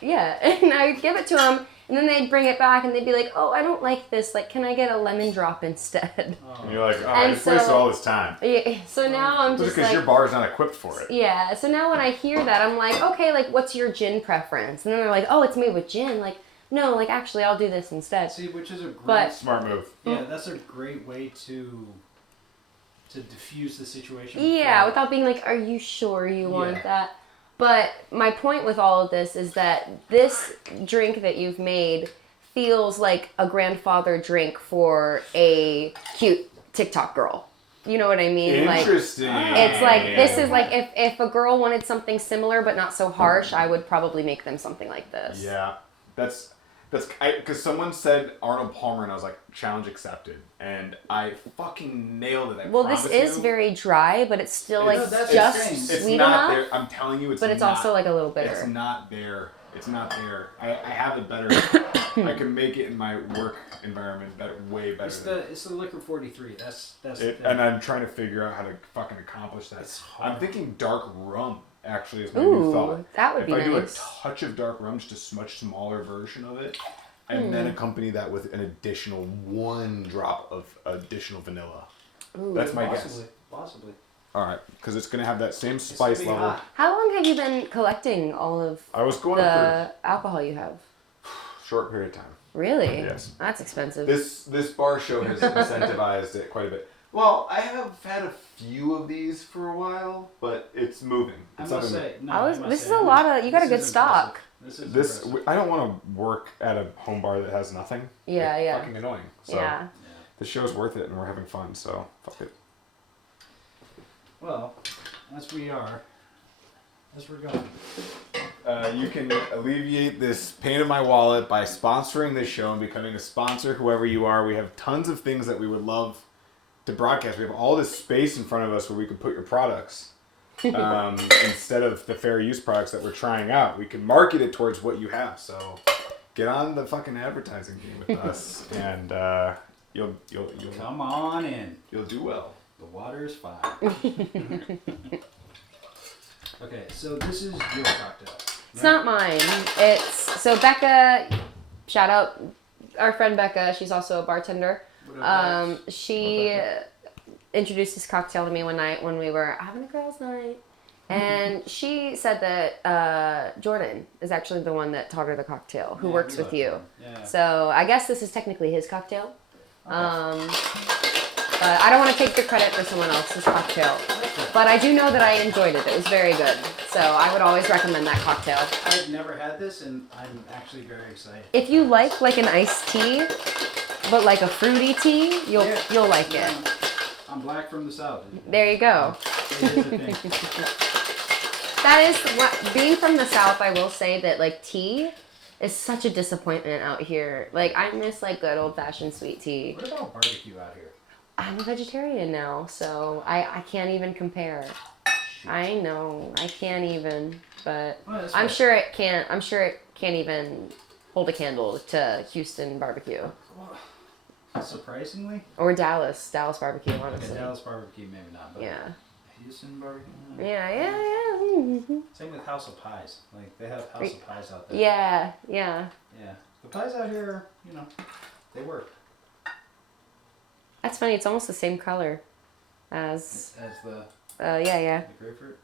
yeah. And I would give it to them, and then they'd bring it back and they'd be like, oh, I don't like this. Like, can I get a lemon drop instead? And you're like, oh, I And just wasted so- all this time. Yeah, so now I'm Just just because like, your bar is not equipped for it. yeah, so now when I hear that, I'm like, okay, like, what's your gin preference? And then they're like, oh, it's made with gin. Like, no, like, actually, I'll do this instead. See, which is a great. But- Smart move. yeah, that's a great way to diffuse the situation. Yeah, before- without being like, are you sure you want Yeah. that? But my point with all of this is that this drink that you've made feels like a grandfather drink for a cute TikTok girl. You know what I mean? Like, Interesting. it's like, this is like, if a girl wanted something similar but not so harsh, I would probably make them something like this. Yeah, that's because someone said Arnold Palmer and I was like, challenge accepted, and I fucking nailed it. I Well, this promise is you. very dry, but it's still like No, that's just insane. It's sweet not enough. there. I'm telling you, it's But it's not, also like a little It's bitter. not there. It's not there. I have it better. I can make it in my work environment way better. It's the liquor 43. That's the It, thing. and I'm trying to figure out how to fucking accomplish that. It's hard. I'm thinking dark rum actually is my new Ooh, thought. that would If be I do a nice. touch of dark rum, just a much smaller version of it, and then accompany that with an additional 1 drop of additional vanilla. Ooh. That's my guess. Possibly. All right, because it's gonna have that same It's spice gonna be level. hot. How long have you been collecting all of I was going up the alcohol you have? for a short period of time. Really? Yes. That's expensive. This bar show has incentivized it quite a bit. Well, I have had a few of these for a while, but it's moving. I It's must something- say, no, This is a lot of. You got a good stock. This is This impressive. I don't want to work at a home bar that has nothing. Yeah, It's yeah. fucking annoying. So Yeah. the show's worth it, and we're having fun. So fuck it. Well, as we're going. You can alleviate this pain in my wallet by sponsoring this show and becoming a sponsor, whoever you are. We have tons of things that we would love to broadcast. We have all this space in front of us where we can put your products. Instead of the fair use products that we're trying out, we can market it towards what you have. So get on the fucking advertising game with us, and you'll Come on in. you'll do well. The water is fine. Okay, so this is your cocktail. It's not mine. It's so Becca. Shout out our friend Becca. She's also a bartender. She introduced this cocktail to me one night when we were having a girls' night, and she said that Jordan is actually the one that taught her the cocktail, who works with you. Yeah. So I guess this is technically his cocktail. But I don't want to take the credit for someone else's cocktail. But I do know that I enjoyed it. It was very good. So I would always recommend that cocktail. I've never had this, and I'm actually very excited. If you like an iced tea, but like a fruity tea, you'll like it. I'm black from the south. There you go. It is a thing. That is what being from the South. I will say that like tea is such a disappointment out here. Like I miss like good old fashioned sweet tea. What about barbecue out here? I'm a vegetarian now, so I can't even compare. I know I can't even, but Well, that's I'm fair. sure it can't. I'm sure it can't even hold a candle to Houston barbecue Surprisingly, or Dallas barbecue. okay, Honestly, Dallas barbecue maybe not, but yeah, Houston barbecue. yeah. Mhm. Same with House of Pies. Like they have House of Pies out there. Yeah. Yeah. The pies out here, they work That's funny. It's almost the same color as. as the Yeah. the grapefruit.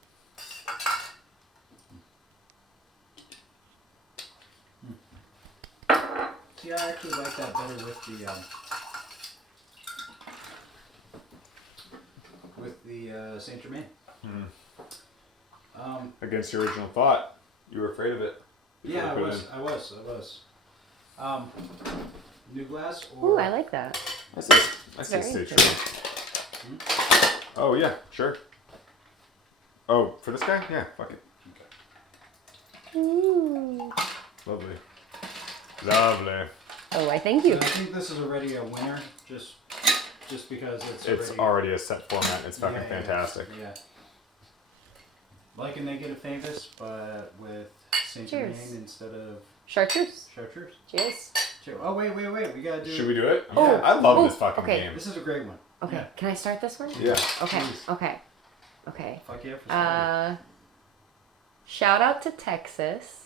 See, I actually like that better with the Saint Germain. Against your original thought, you were afraid of it. Yeah, I Put it was. New glass Ooh, or I like that. I say Very stay true. Oh yeah, sure. Oh, for this guy? Yeah, fuck it. Ooh. Lovely. Lovely. Oh, I thank So you. I think this is already a winner, just because It's already a set format. It's fucking Yeah. fantastic. Yeah. Like a negative famous, but with Saint Cheers. Germain instead of Chartreuse. chartreuse. Cheers. Cheers. Oh wait, we gotta do. Should we do it? Oh, I love oh, this fucking okay. game. This is a great one. Okay, Yeah. can I start this one? Yeah. Okay, Please. okay. Fuck yeah. For starting. Shout out to Texas.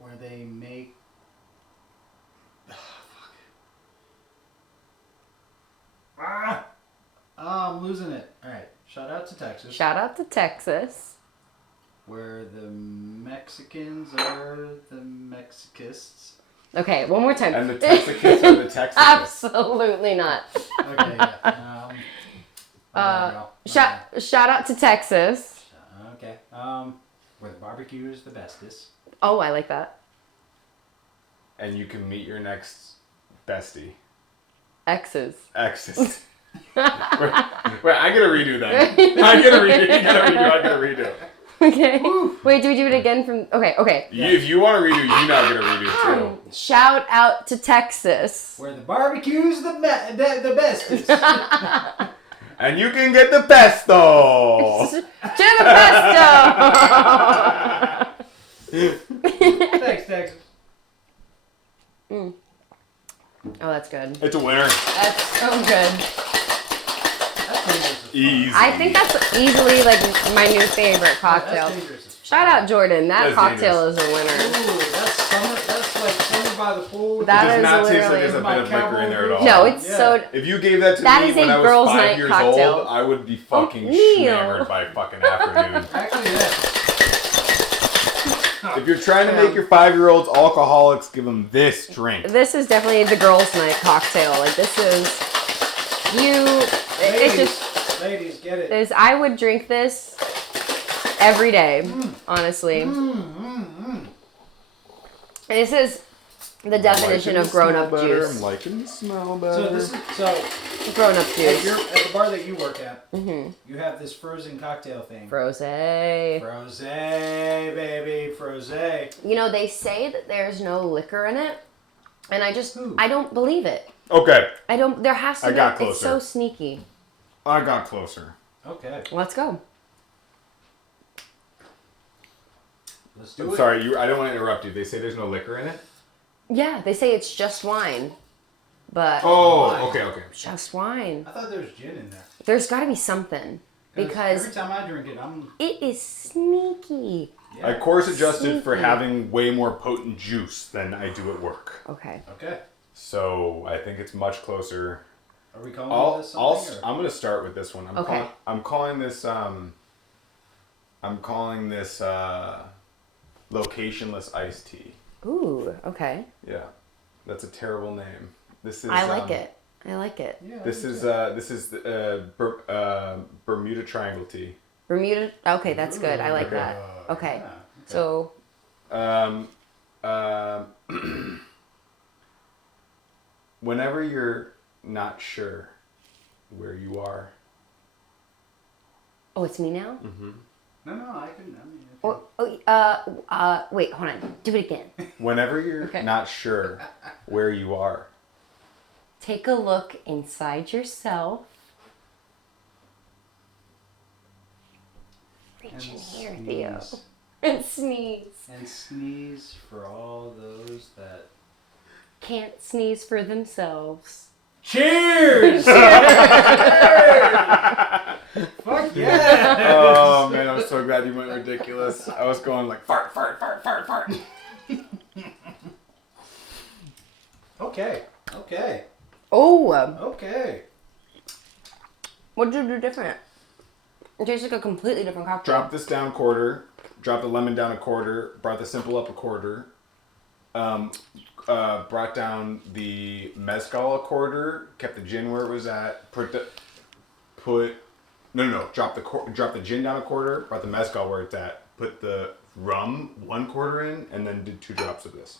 Where they make. Ah! Oh, I'm losing it. All right. Shout out to Texas. Shout out to Texas. Where the Mexicans are the Mexikists. Okay, one more time. And the Texicans are the Texicans. Absolutely not. Okay, yeah. Shout out to Texas. Okay. Where the barbecue is the bestest. Oh, I like that. And you can meet your next bestie. X's. Exes. Wait, I gotta redo that. I gotta redo. Okay. Wait, do we do it again from? Okay. If you want to redo, you now gotta redo too. Shout out to Texas. Where the barbecue's the bestest. And you can get the pesto. To the pesto. Thanks, Texas. Oh, that's good. It's a winner. That's so good. That's dangerous as fuck. Easy. I think that's easily like my new favorite cocktail. That's dangerous as fuck. Shout out Jordan. That That's cocktail is a winner. Ooh, that's summer. That's like summer by the pool. That It does is not taste like literally- there's a bit of liquor in there at all. No, it's Yeah. so. If you gave that to That me is when a I was girls' 5 night years cocktail. old, I would be fucking Neil. hammered by fucking afternoon. Actually, yeah. If you're trying to make your 5-year-olds alcoholics, give them this drink. This is definitely the girls' night cocktail. Like this is it's just Ladies, get it. I would drink this every day, honestly. This is the definition of grown-up juice. I'm liking the smell better. So Grown-up juice. at the bar that you work at, you have this frozen cocktail thing. Frosé. Frosé, baby, frosé. You know, they say that there's no liquor in it, and I don't believe it. Okay. There has to be. got It's so closer. sneaky. I got closer. Okay, Let's go. let's do I'm it. sorry, I don't want to interrupt you. They say there's no liquor in it? Yeah, they say it's just wine, but Oh, okay. just wine. I thought there was gin in there. There's got to be something because every time I drink it, I'm... it is sneaky. Yeah. I course adjusted for Sneaky. having way more potent juice than I do at work. Okay. Okay. So I think it's much closer. Are we calling this something? I'm gonna start with this one. Okay. I'm calling this locationless iced tea. Ooh. Okay. Yeah, that's a terrible name. This is. I like it. I like it. Yeah, This is Bermuda Triangle tea. Bermuda. Okay, that's good. I like Okay. that. Okay. Yeah. So Whenever you're not sure where you are. oh, it's me now. No, I can... Wait, hold on. Do it again. Whenever you're Okay. not sure where you are. Take a look inside yourself. Reach in here, Theo. And sneeze. And sneeze for all those that... Can't sneeze for themselves. Cheers! Fuck yeah! Oh man, I'm so glad you went ridiculous. I was going like fart. Okay. Oh, Okay. what did you do different? It tastes like a completely different cocktail. Drop this down a quarter. Drop the lemon down a quarter. Brought the simple up a quarter. Brought down the mezcal a quarter. Kept the gin where it was at. Drop the gin down a quarter. Brought the mezcal where it's at. Put the rum 1/4 in, and then did 2 drops of this.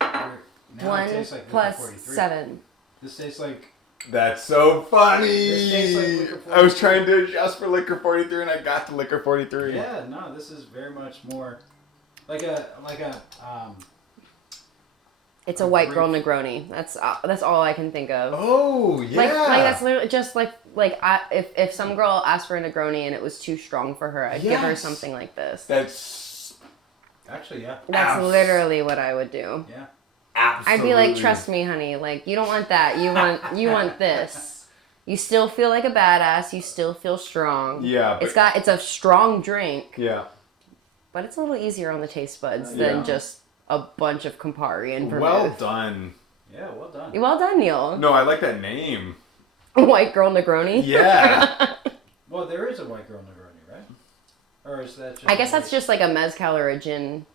Now it 1 tastes like plus Liquor 43. 7. This tastes like... That's so funny. This tastes like Liquor 43. I was trying to adjust for Liquor 43, and I got to Liquor 43. Yeah, no, this is very much more like a It's a white girl Negroni. That's all I can think of. Oh yeah. Like that's literally just if some girl asked for a Negroni and it was too strong for her, I'd give her Yes. something like this. That's actually, yeah. That's literally what I would do. Yeah. absolutely. I'd be like, trust me, honey. Like, you don't want that. You want this. You still feel like a badass. You still feel strong. Yeah. But, It's a strong drink, yeah. but it's a little easier on the taste buds Yeah. than just a bunch of Campari and vermouth. Well done. Yeah, well done. Well done, Neil. No, I like that name. White girl Negroni. Yeah. Well, there is a white girl Negroni, right? Or is that just... I guess that's just like a mezcal or a gin.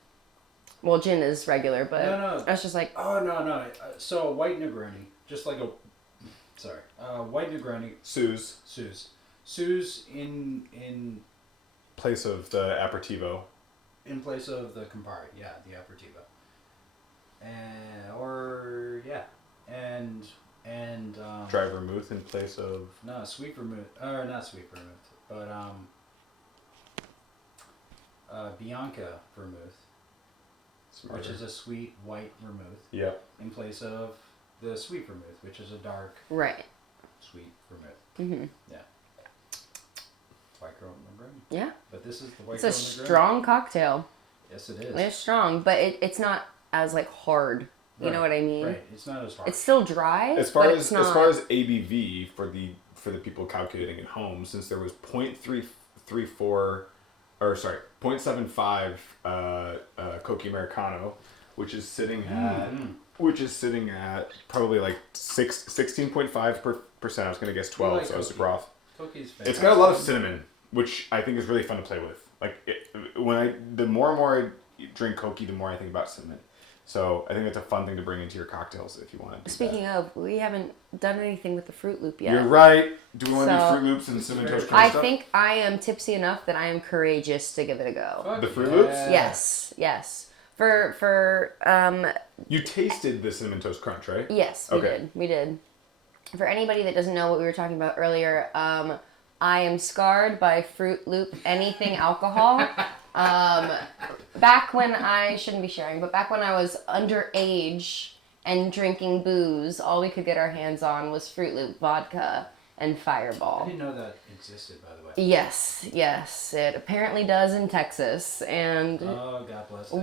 Well, gin is regular, but No. that's just like... Oh, no. So, a white Negroni, just like a... Sorry. White Negroni, Sue's Sue's in place of the aperitivo. in place of the Campari. Yeah, the aperitivo. And Dry vermouth in place of. no, sweet vermouth, or not sweet vermouth, but Bianca vermouth, Smarter. which is a sweet white vermouth, Yep. in place of the sweet vermouth, which is a dark Right. sweet vermouth. Mm-hmm. White girl Negroni. Yeah. But this is the white It's girl a Negroni. strong cocktail. Yes, it is. It's strong, but it's not as like hard. You know what I mean? Right. It's not as hard. It's still dry, As far but as it's not. as far as ABV for the people calculating at home, since there was 0.75 Coke Americano, which is sitting at probably like 16.5%. I was gonna guess 12, like so it's a Coke. broth. Cookie's fantastic. It's got a lot of cinnamon, which I think is really fun to play with. Like the more and more I drink Cokie, the more I think about cinnamon. So I think that's a fun thing to bring into your cocktails if you want to do Speaking of, we haven't done anything with the Fruit Loop yet. You're right. Do we want to do So- Fruit Loops and Cinnamon Toast Crunch I stuff? think I am tipsy enough that I am courageous to give it a go. Fuck The Fruit Loops? Yes. For You tasted the Cinnamon Toast Crunch, right? yes, we did. For anybody that doesn't know what we were talking about earlier, I am scarred by Fruit Loop anything alcohol. Back when I shouldn't be sharing, but back when I was underage and drinking booze, all we could get our hands on was Fruit Loop vodka and I Fireball. didn't know that existed, by the way. Yes, it apparently does in Texas, and Oh, God bless them.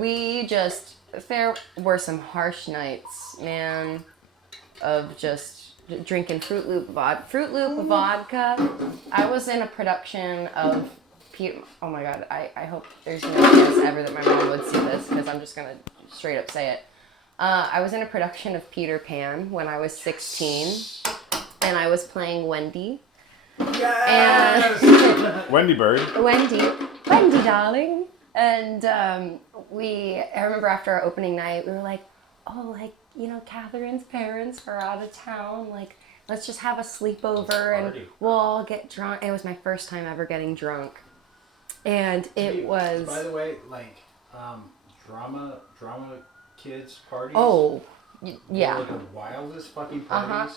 there were some harsh nights, man, of just drinking Fruit Loop vodka. I was in a production of oh my God, I hope there's no chance ever that my mom would see this, because I'm just gonna straight up say it. I was in a production of Peter Pan when I was 16, and I was playing Wendy. Yes! Wendy Bird. Wendy, darling. And I remember after our opening night, we were like, oh, like, Catherine's parents are out of town. Like, let's just have a sleepover and we'll all get drunk. It was my first time ever getting drunk. And it was... By the way, like, drama kids parties. Oh, yeah. Were like the wildest fucking parties.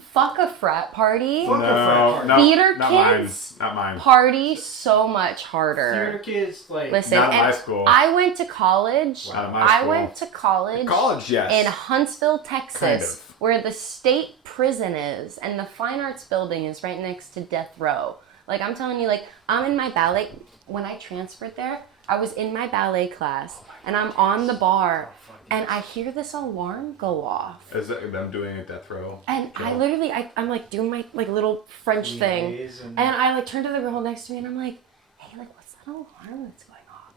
Fuck a frat party. Fuck a frat party. Theater not kids Mine. Not mine. Party so much harder. Theater kids, like... Listen, Not in my and school. I went to college. Not in my I school. went to college. College, yes. In Huntsville, Texas, Kind of. where the state prison is, and the Fine Arts building is right next to Death Row. Like, I'm telling you, like, I'm in my ballet. When I transferred there, I was in my ballet class, and I'm on the bar, and I hear this alarm go off. Is that them doing a death row? And I literally, I'm like doing my like little French thing, and I like turn to the girl next to me, and I'm like, hey, like, what's that alarm that's going off?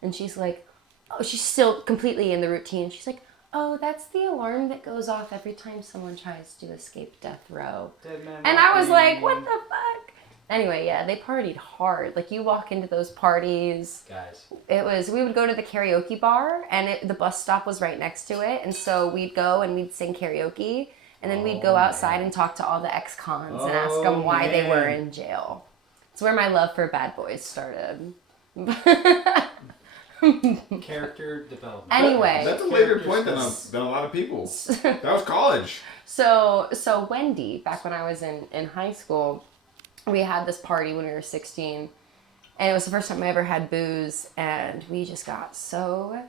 And she's like, oh, she's still completely in the routine. She's like, oh, that's the alarm that goes off every time someone tries to escape death row. And I was like, what the fuck? Anyway, yeah, they partied hard. Like, you walk into those parties. Guys. We would go to the karaoke bar, and the bus stop was right next to it. And so we'd go and we'd sing karaoke. And then we'd go outside and talk to all the ex-cons and ask them why they were in jail. It's where my love for bad boys started. Character development. Anyway. That's a later point than a lot of people. That was college. So Wendy, back when I was in high school, we had this party when we were 16, and it was the first time I ever had booze, and we just got so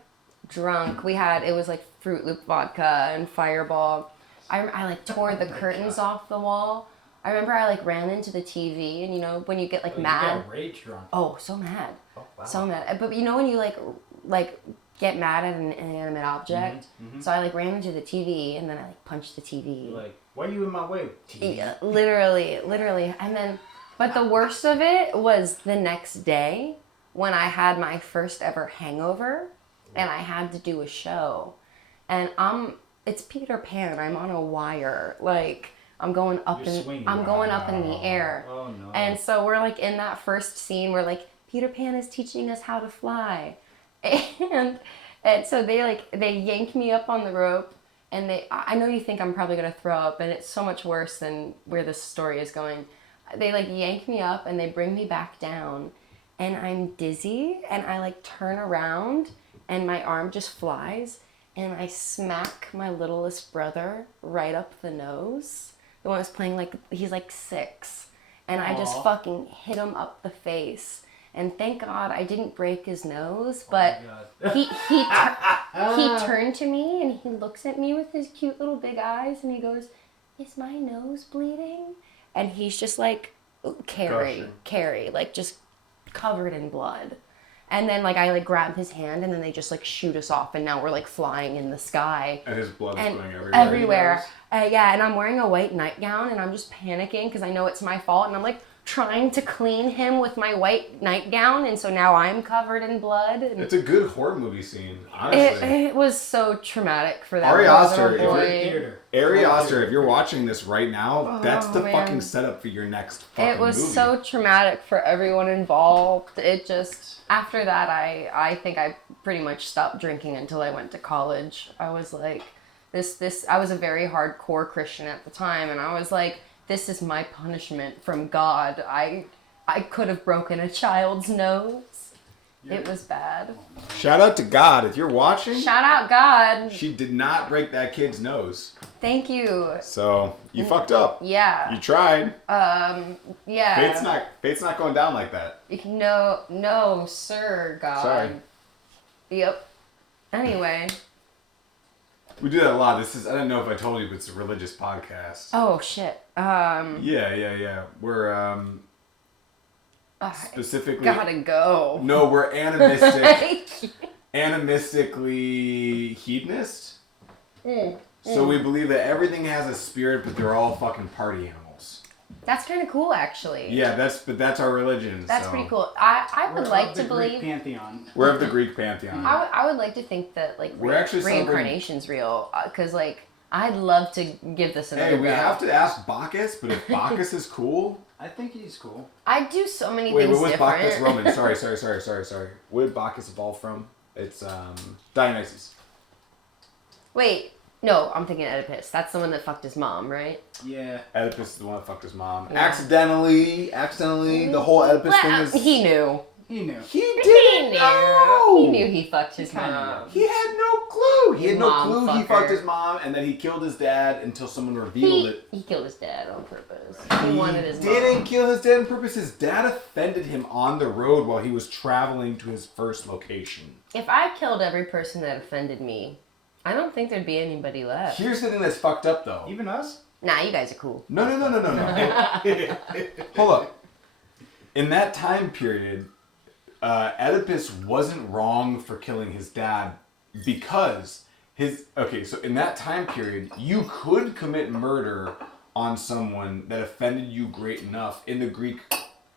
drunk. It was like Fruit Loop vodka and Fireball. I like tore the curtains off the wall. I remember I like ran into the TV, and when you get like mad. You got rage drunk. Oh, so mad. Oh, wow. So mad. But when you like get mad at an inanimate object, so I like ran into the TV, and then I like punched the TV. You're like, why are you in my way, TV? Yeah, literally. And then, but the worst of it was the next day when I had my first ever hangover, and I had to do a show, and it's Peter Pan. I'm on a wire, like I'm going up in the air. Oh no. And so we're like in that first scene where like Peter Pan is teaching us how to fly, and so they yank me up on the rope. And I know you think I'm probably going to throw up, and it's so much worse than where this story is going. They like yank me up and they bring me back down, and I'm dizzy, and I like turn around and my arm just flies, and I smack my littlest brother right up the nose. The one who's playing, like, he's like 6, and I just fucking hit him up the face. And thank God I didn't break his nose, but he turned to me and he looks at me with his cute little big eyes and he goes, "Is my nose bleeding?" And he's just like, Carrie, like just covered in blood. And then like I like grab his hand, and then they just like shoot us off, and now we're like flying in the sky. And his blood's going everywhere. Everywhere. Yeah, and I'm wearing a white nightgown, and I'm just panicking because I know it's my fault, and I'm like trying to clean him with my white nightgown, and so now I'm covered in blood. And it's a good horror movie scene, honestly. It was so traumatic for that Ari little Aster, boy. Theater. Ari Aster, if you're watching this right now, that's the man. fucking setup for your next fucking It was movie. so traumatic for everyone involved. It just, after that, I think I pretty much stopped drinking until I went to college. I was like, I was a very hardcore Christian at the time, and I was like, this is my punishment from God. I could have broken a child's nose. It was bad. Shout out to God if you're watching. Shout out God. She did not break that kid's nose. Thank you. So you fucked up. Yeah. You tried. Yeah. Fate's not going down like that. No, sir, God. Sorry. Yep. Anyway. We do that a lot. I don't know if I told you, but it's a religious podcast. Oh shit. Yeah. We're specifically. Gotta go. No, we're animistically hedonist. So we believe that everything has a spirit, but they're all fucking party animals. That's kind of cool, actually. Yeah, that's our religion. That's so. pretty cool. I would like to believe. Greek pantheon. We're of the Greek pantheon. I would like to think that like We're actually reincarnation's real, because like I'd love to give this another Hey, we go. have to ask Bacchus, but if Bacchus is cool. I think he's cool. I do so many Wait, things what was different. Bacchus Roman? Sorry. Where did Bacchus evolve from? It's Dionysus. Wait, no, I'm thinking Oedipus. That's the one that fucked his mom, right? Yeah. Oedipus is the one that fucked his mom. Yeah. Accidentally, the whole Oedipus thing is... He knew. He knew. He didn't know! He knew he fucked his mom. He had no clue! He had no Mom clue he fucker. fucked his mom, and then he killed his dad until someone revealed it. He killed his dad on purpose. He wanted his didn't mom. kill his dad on purpose. His dad offended him on the road while he was traveling to his first location. If I killed every person that offended me, I don't think there'd be anybody left. Here's the thing that's fucked up, though. Even us? Nah, you guys are cool. No. Hold up. In that time period, Oedipus wasn't wrong for killing his dad because so in that time period, you could commit murder on someone that offended you great enough in the Greek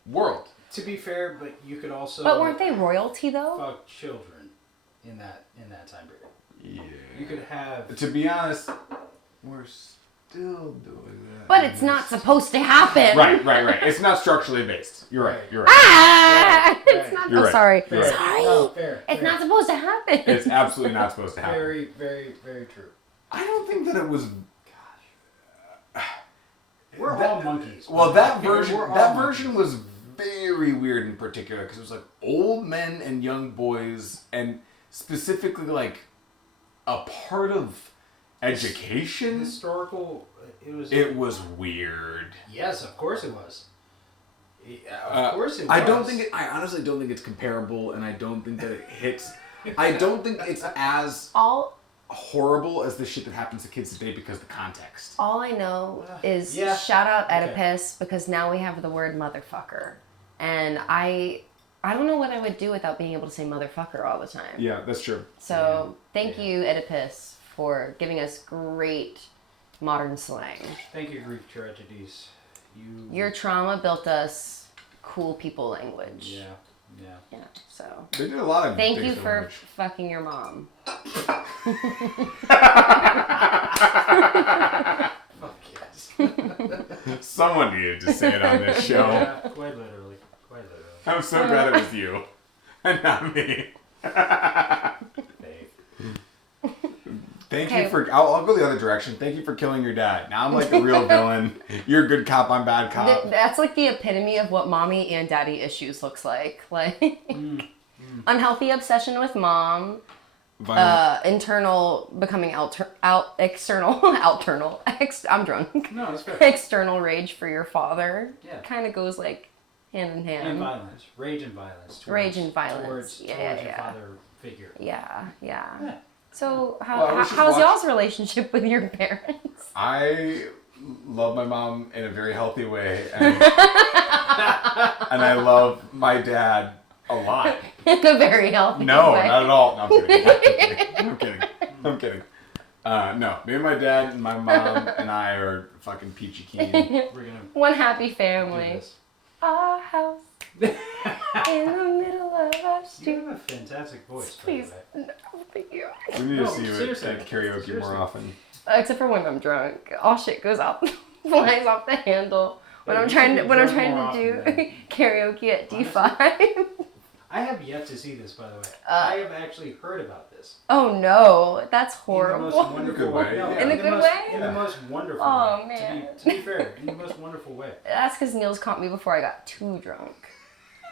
world. To be fair, but you could also. But weren't they royalty though? Fuck children in that time period. Yeah. You could have. To be honest, we're still doing that. But it's not supposed to happen. Right. It's not structurally based. You're right. Ah! Right, It's not. You're Oh, right. sorry. You're right. Sorry. No, fair. It's not supposed to happen. It's absolutely not supposed to happen. Very, very, very true. I don't think that it was. We're all monkeys. Well, that We're version all monkeys. was very weird in particular because it was like old men and young boys, and specifically like a part of education. Historical. It was weird. Yes, of course it was. Yeah, of course it was. I honestly don't think it's comparable, and I don't think that it hits. I don't think it's as All horrible as the shit that happens to kids today because of the context. All I know is Yeah. shout out Okay. Oedipus because now we have the word motherfucker, and I don't know what I would do without being able to say motherfucker all the time. Yeah, that's true. So thank you, Oedipus, for giving us great modern slang. Thank you, Greek tragedies. Your trauma built us cool people language. Yeah. Yeah. So They did a lot of thank things you to for language. fucking your mom. Fuck yes. Someone needed to say it on this show. Yeah, quite literally. I'm so glad it was you and not me. Babe. Thank Okay. you for. I'll go the other direction. Thank you for killing your dad. Now I'm like the real villain. You're a good cop. I'm bad cop. That's like the epitome of what mommy and daddy issues looks like. Like unhealthy obsession with mom, Violent. internal becoming external. I'm drunk. No, that's fair. External rage for your father. Yeah. Kind of goes like hand in hand. And violence. Rage and violence. Rage and violence. Towards Yeah. your father figure. Yeah. Yeah. So Well, we should how's watch- y'all's relationship with your parents? I love my mom in a very healthy way, and I love my dad a lot. In a very healthy No, way. not at all. No, I'm kidding. No, me and my dad and my mom and I are fucking peachy keen. We're gonna One happy do family. this. Our house in the middle of our You street. have a fantastic voice, by the Please, way. no, thank you. We need to No, see you seriously. at karaoke Seriously. more often. Except for when I'm drunk. All shit goes out, flies off the handle. When I'm trying to do karaoke at D5. I have yet to see this, by the way. I have actually heard about this. Oh no, that's horrible. In the most wonderful way. No, In a good way? In the most wonderful way. Oh man. To be fair, in the most wonderful way. That's because Niels caught me before I got too drunk.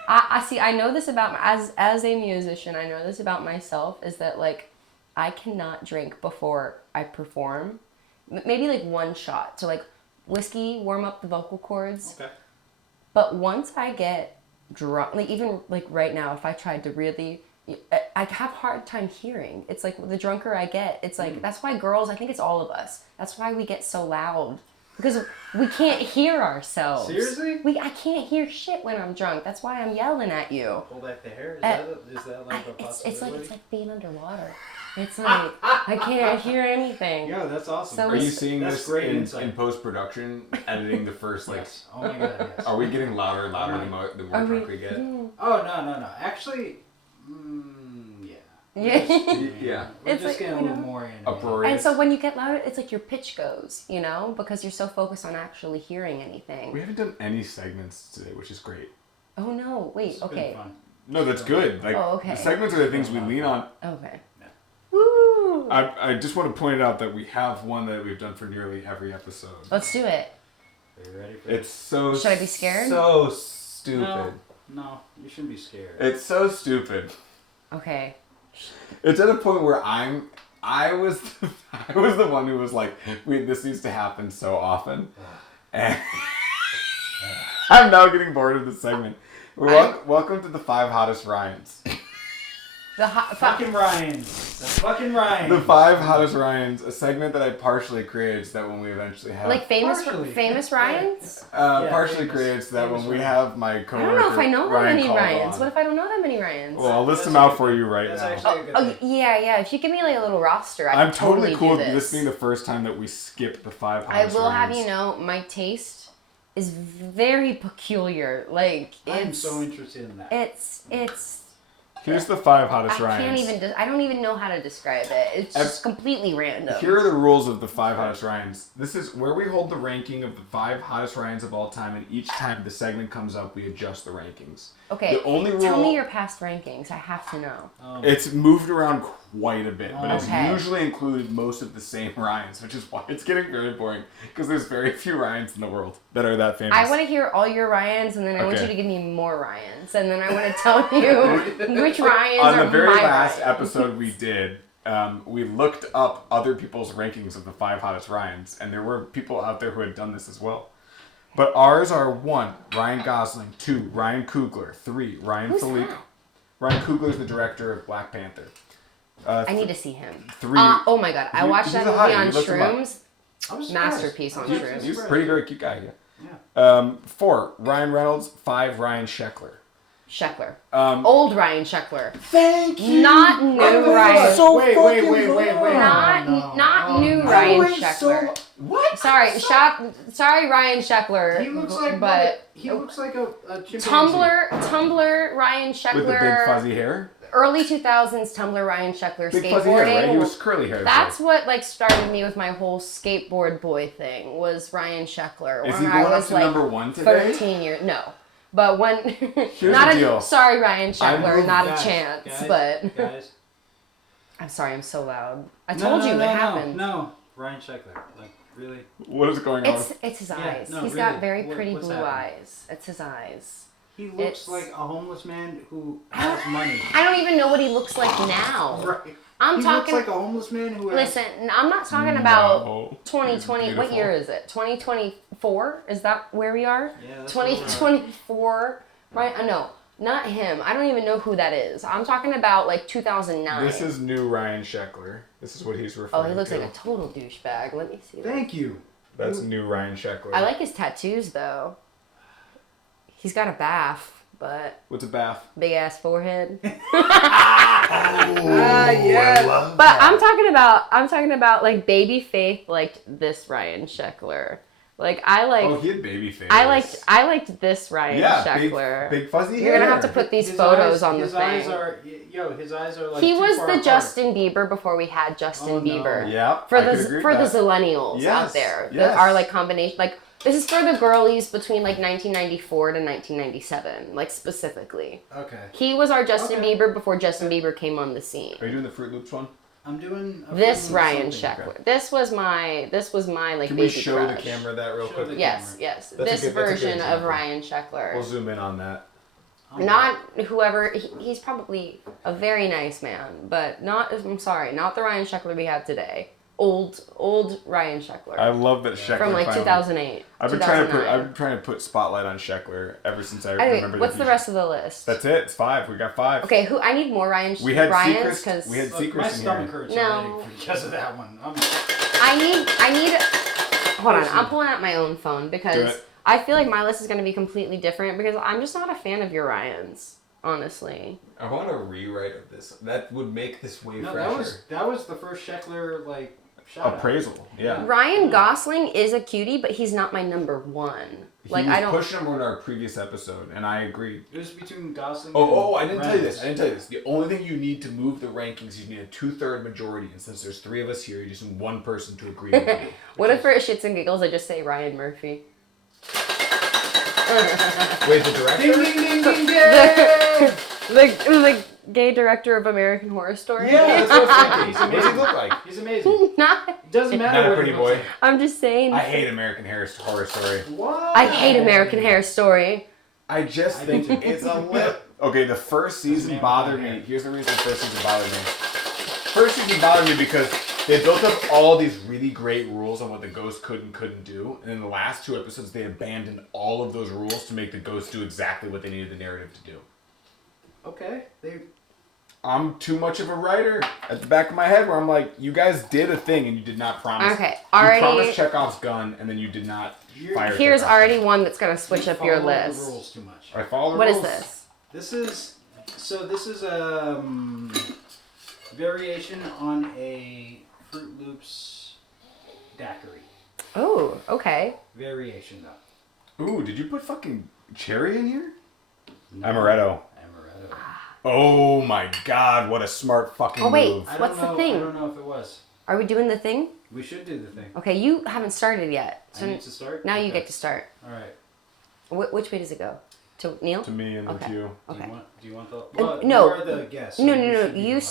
I see. I know this about as a musician. I know this about myself is that like I cannot drink before I perform. Maybe like one shot. So like whiskey, warm up the vocal cords. Okay. But once I get drunk, like even like right now, if I tried to really, I have a hard time hearing. It's like the drunker I get, it's like that's why girls. I think it's all of us. That's why we get so loud. Because we can't hear ourselves. Seriously? I can't hear shit when I'm drunk. That's why I'm yelling at you. Pull back the hair? Is that like a possibility? It's like being underwater. It's like I can't hear anything. Yeah, that's awesome. So Are you seeing that's this great in insight. post-production, editing the first, like... Yes. Oh my god, yes. Are we getting louder and louder the more drunk we get? Oh, no. Actually, Yeah. Yeah. We're It's just like, getting a you little know. more in. Uproarious. And so when you get louder, it's like your pitch goes, you know, because you're so focused on actually hearing anything. We haven't done any segments today, which is great. Oh no, wait, It's been okay. fun. No, that's good. Like, Oh, okay. the segments are the things we lean on. Okay. Yeah. Woo! I just want to point out that we have one that we've done for nearly every episode. Let's do it. Are you ready for It's so... Should I be scared? So stupid. No, you shouldn't be scared. It's so stupid. Okay. It's at a point where I was the one who was like, this needs to happen so often. And I'm now getting bored of this segment. Welcome to the 5 hottest Ryans. Fucking Ryans. The fucking Ryans. The 5 hottest Ryans, a segment that I partially created so that when we eventually have... Like famous Partially. Ryans? partially famous- created so that when famous we Ryans. have my I coworker don't know if I know that Ryan many called Ryans. on. What if I don't know that many Ryans? Well, I'll list That's them out a for good- you right that's now. actually a good Oh, thing. yeah. If you give me like a little roster, I I'm can totally totally cool do with this being the first time that we skip the 5 I hottest will have Ryans. you know, my taste is very peculiar. Like, I'm it's so interested in that. it's. Here's the 5 hottest I Ryans. can't even. I don't even know how to describe it. It's just completely random. Here are the rules of the 5 hottest Ryans. This is where we hold the ranking of the 5 hottest Ryans of all time, and each time the segment comes up, we adjust the rankings. Okay. The only Tell rule- me your past rankings. I have to know. It's moved around quite a bit, but it's Okay. usually included most of the same Ryans, which is why it's getting very boring, because there's very few Ryans in the world that are that famous. I want to hear all your Ryans, and then I want you Okay. to give me more Ryans, and then I want to tell you which Ryans On are the very my last Ryans. episode we did, we looked up other people's rankings of the 5 hottest Ryans, and there were people out there who had done this as well. But ours are 1, Ryan Gosling, 2, Ryan Coogler, 3, Ryan Who's Philippe. that? Ryan Coogler is the director of Black Panther. I need to see him. 3. Oh my god! I He- watched he's that a movie hottie. on You looked him up. shrooms. I was surprised. Masterpiece on I was shrooms. He's a surprised. pretty very cute guy, yeah. Yeah. 4, Ryan Reynolds. 5, Ryan Sheckler. Sheckler. Um, Old Ryan Sheckler. Thank you. Not new Ryan. So wait, fucking wait, good. Not new no. Ryan Wait, Sheckler. What? Sorry, sorry Ryan Sheckler. He looks like but he looks like a chimpanzee. Tumblr Ryan Sheckler. With the big fuzzy hair? Early 2000s Tumblr Ryan Sheckler Big fuzzy hair, right? He skateboarding. was curly hair. That's what like started me with my whole skateboard boy thing was Ryan Sheckler. Is when he I going was up to like number 1 today? 13 years. No. But when Here's not the a deal. sorry Ryan Sheckler, moved- not Guys, a chance. guys, but guys. I'm sorry, I'm so loud. I told you what happened. No, Ryan Sheckler. Like really? What is going on? It's his Yeah, eyes. no, He's got really. very pretty What's blue happening? eyes. It's his eyes. He looks It's- like a homeless man who has money. I don't even know what he looks like now. Right. I'm he talking. looks like a homeless man who has. Listen, I'm not talking about No. 2020. What Beautiful. year is it? 2024? Is that where we are? Yeah, that's where we're at. 2024. Right? No, not him. I don't even know who that is. I'm talking about like 2009. This is new Ryan Sheckler. This is what he's Oh, referring to. he looks like a total douchebag. Let me see that. Thank you. That's new Ryan Sheckler. I like his tattoos though. He's got a bath, but What's a bath? big ass forehead. Yeah. But I'm talking about like baby faith like this Ryan Sheckler. Like I like. Oh, he had baby face. I liked this Ryan Sheckler. Big fuzzy hair. You're gonna have to put these photos on the thing. His eyes are like. He too was far the apart. Justin Bieber before we had Justin Bieber. Yeah. For the zillennials out there, our like combination, like this is for the girlies between like 1994 to 1997, like specifically. Okay. He was our Justin Bieber before Justin Bieber came on the scene. Are you doing the Fruit Loops one? I'm doing this Ryan Sheckler. Okay. This was my like. Can baby we show crush. the camera that real quick? Yes. This version of Ryan Sheckler. We'll zoom in on that. Not whoever, he's probably a very nice man, but not the Ryan Sheckler we have today. Old Ryan Sheckler. I love that Sheckler. From like 2008. I've been trying to put spotlight on Sheckler ever since I remember. What's the rest of the list? That's it. It's 5. We got 5. Okay, I need more Ryans. We had Ryans Secrets. We had Secrets. My stomach hurts already because of that one. I need. Hold on, I'm pulling out my own phone because I feel like my list is going to be completely different because I'm just not a fan of your Ryans, honestly. I want a rewrite of this. That would make this way fresher. That was the first Sheckler shout appraisal. Yeah. Ryan Gosling is a cutie, but he's not my number 1. Like I don't push number in our previous episode, and I agreed. It was between Gosling. I didn't tell you this. The only thing you need to move the rankings, you need a 2/3 majority, and since there's 3 of us here, you just need one person to agree with you. What if for shits and giggles I just say Ryan Murphy? Wait, the director? Ding, ding, ding, ding, ding. the gay director of American Horror Story. Yeah, that's what I was thinking. What does he look like? He's amazing. Doesn't matter. Not a what pretty he boy. looks like. I'm just saying. I hate American Horror Story. What? I hate American Horror Story. I just think it's a lip. Okay, the first season bothered me. Here's the reason the first season bothered me. First season bothered me because they built up all these really great rules on what the ghost could and couldn't do, and in the last 2 episodes they abandoned all of those rules to make the ghost do exactly what they needed the narrative to do. Okay. I'm too much of a writer at the back of my head where I'm like, you guys did a thing and you did not promise. Okay, You promised Chekhov's gun and then you did not fire Here's Chekhov's already gun. one that's going to switch up your list. The rules too much. I follow the What rules. is this? This is a variation on a Fruit Loops daiquiri. Oh, okay. Variation though. Ooh, did you put fucking cherry in here? No. Amaretto. Oh my god, what a smart fucking Oh wait, move. what's the thing? I don't know if it was. Are we doing the thing? We should do the thing. Okay, you haven't started yet. I need to start? Now you get to start. Alright. Which way does it go? To Neil? To me and to you. Okay. Do you want the... Well, no. You are the guest. So No. you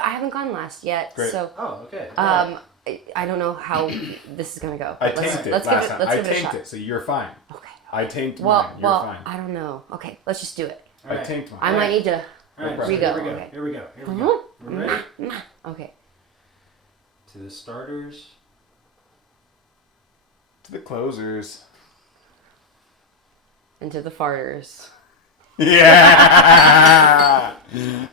I haven't gone last yet. Great. So. Oh, okay. I don't know how this is gonna go. I tanked it last time. I tanked it, so you're fine. Okay. I tanked mine. You're fine. I don't know. Okay, let's just do it. Right. I tanked mine. I might need to. Alright, Here we go. Here we go. We're ready? Okay. To the starters. To the closers. And to the farters. Yeah!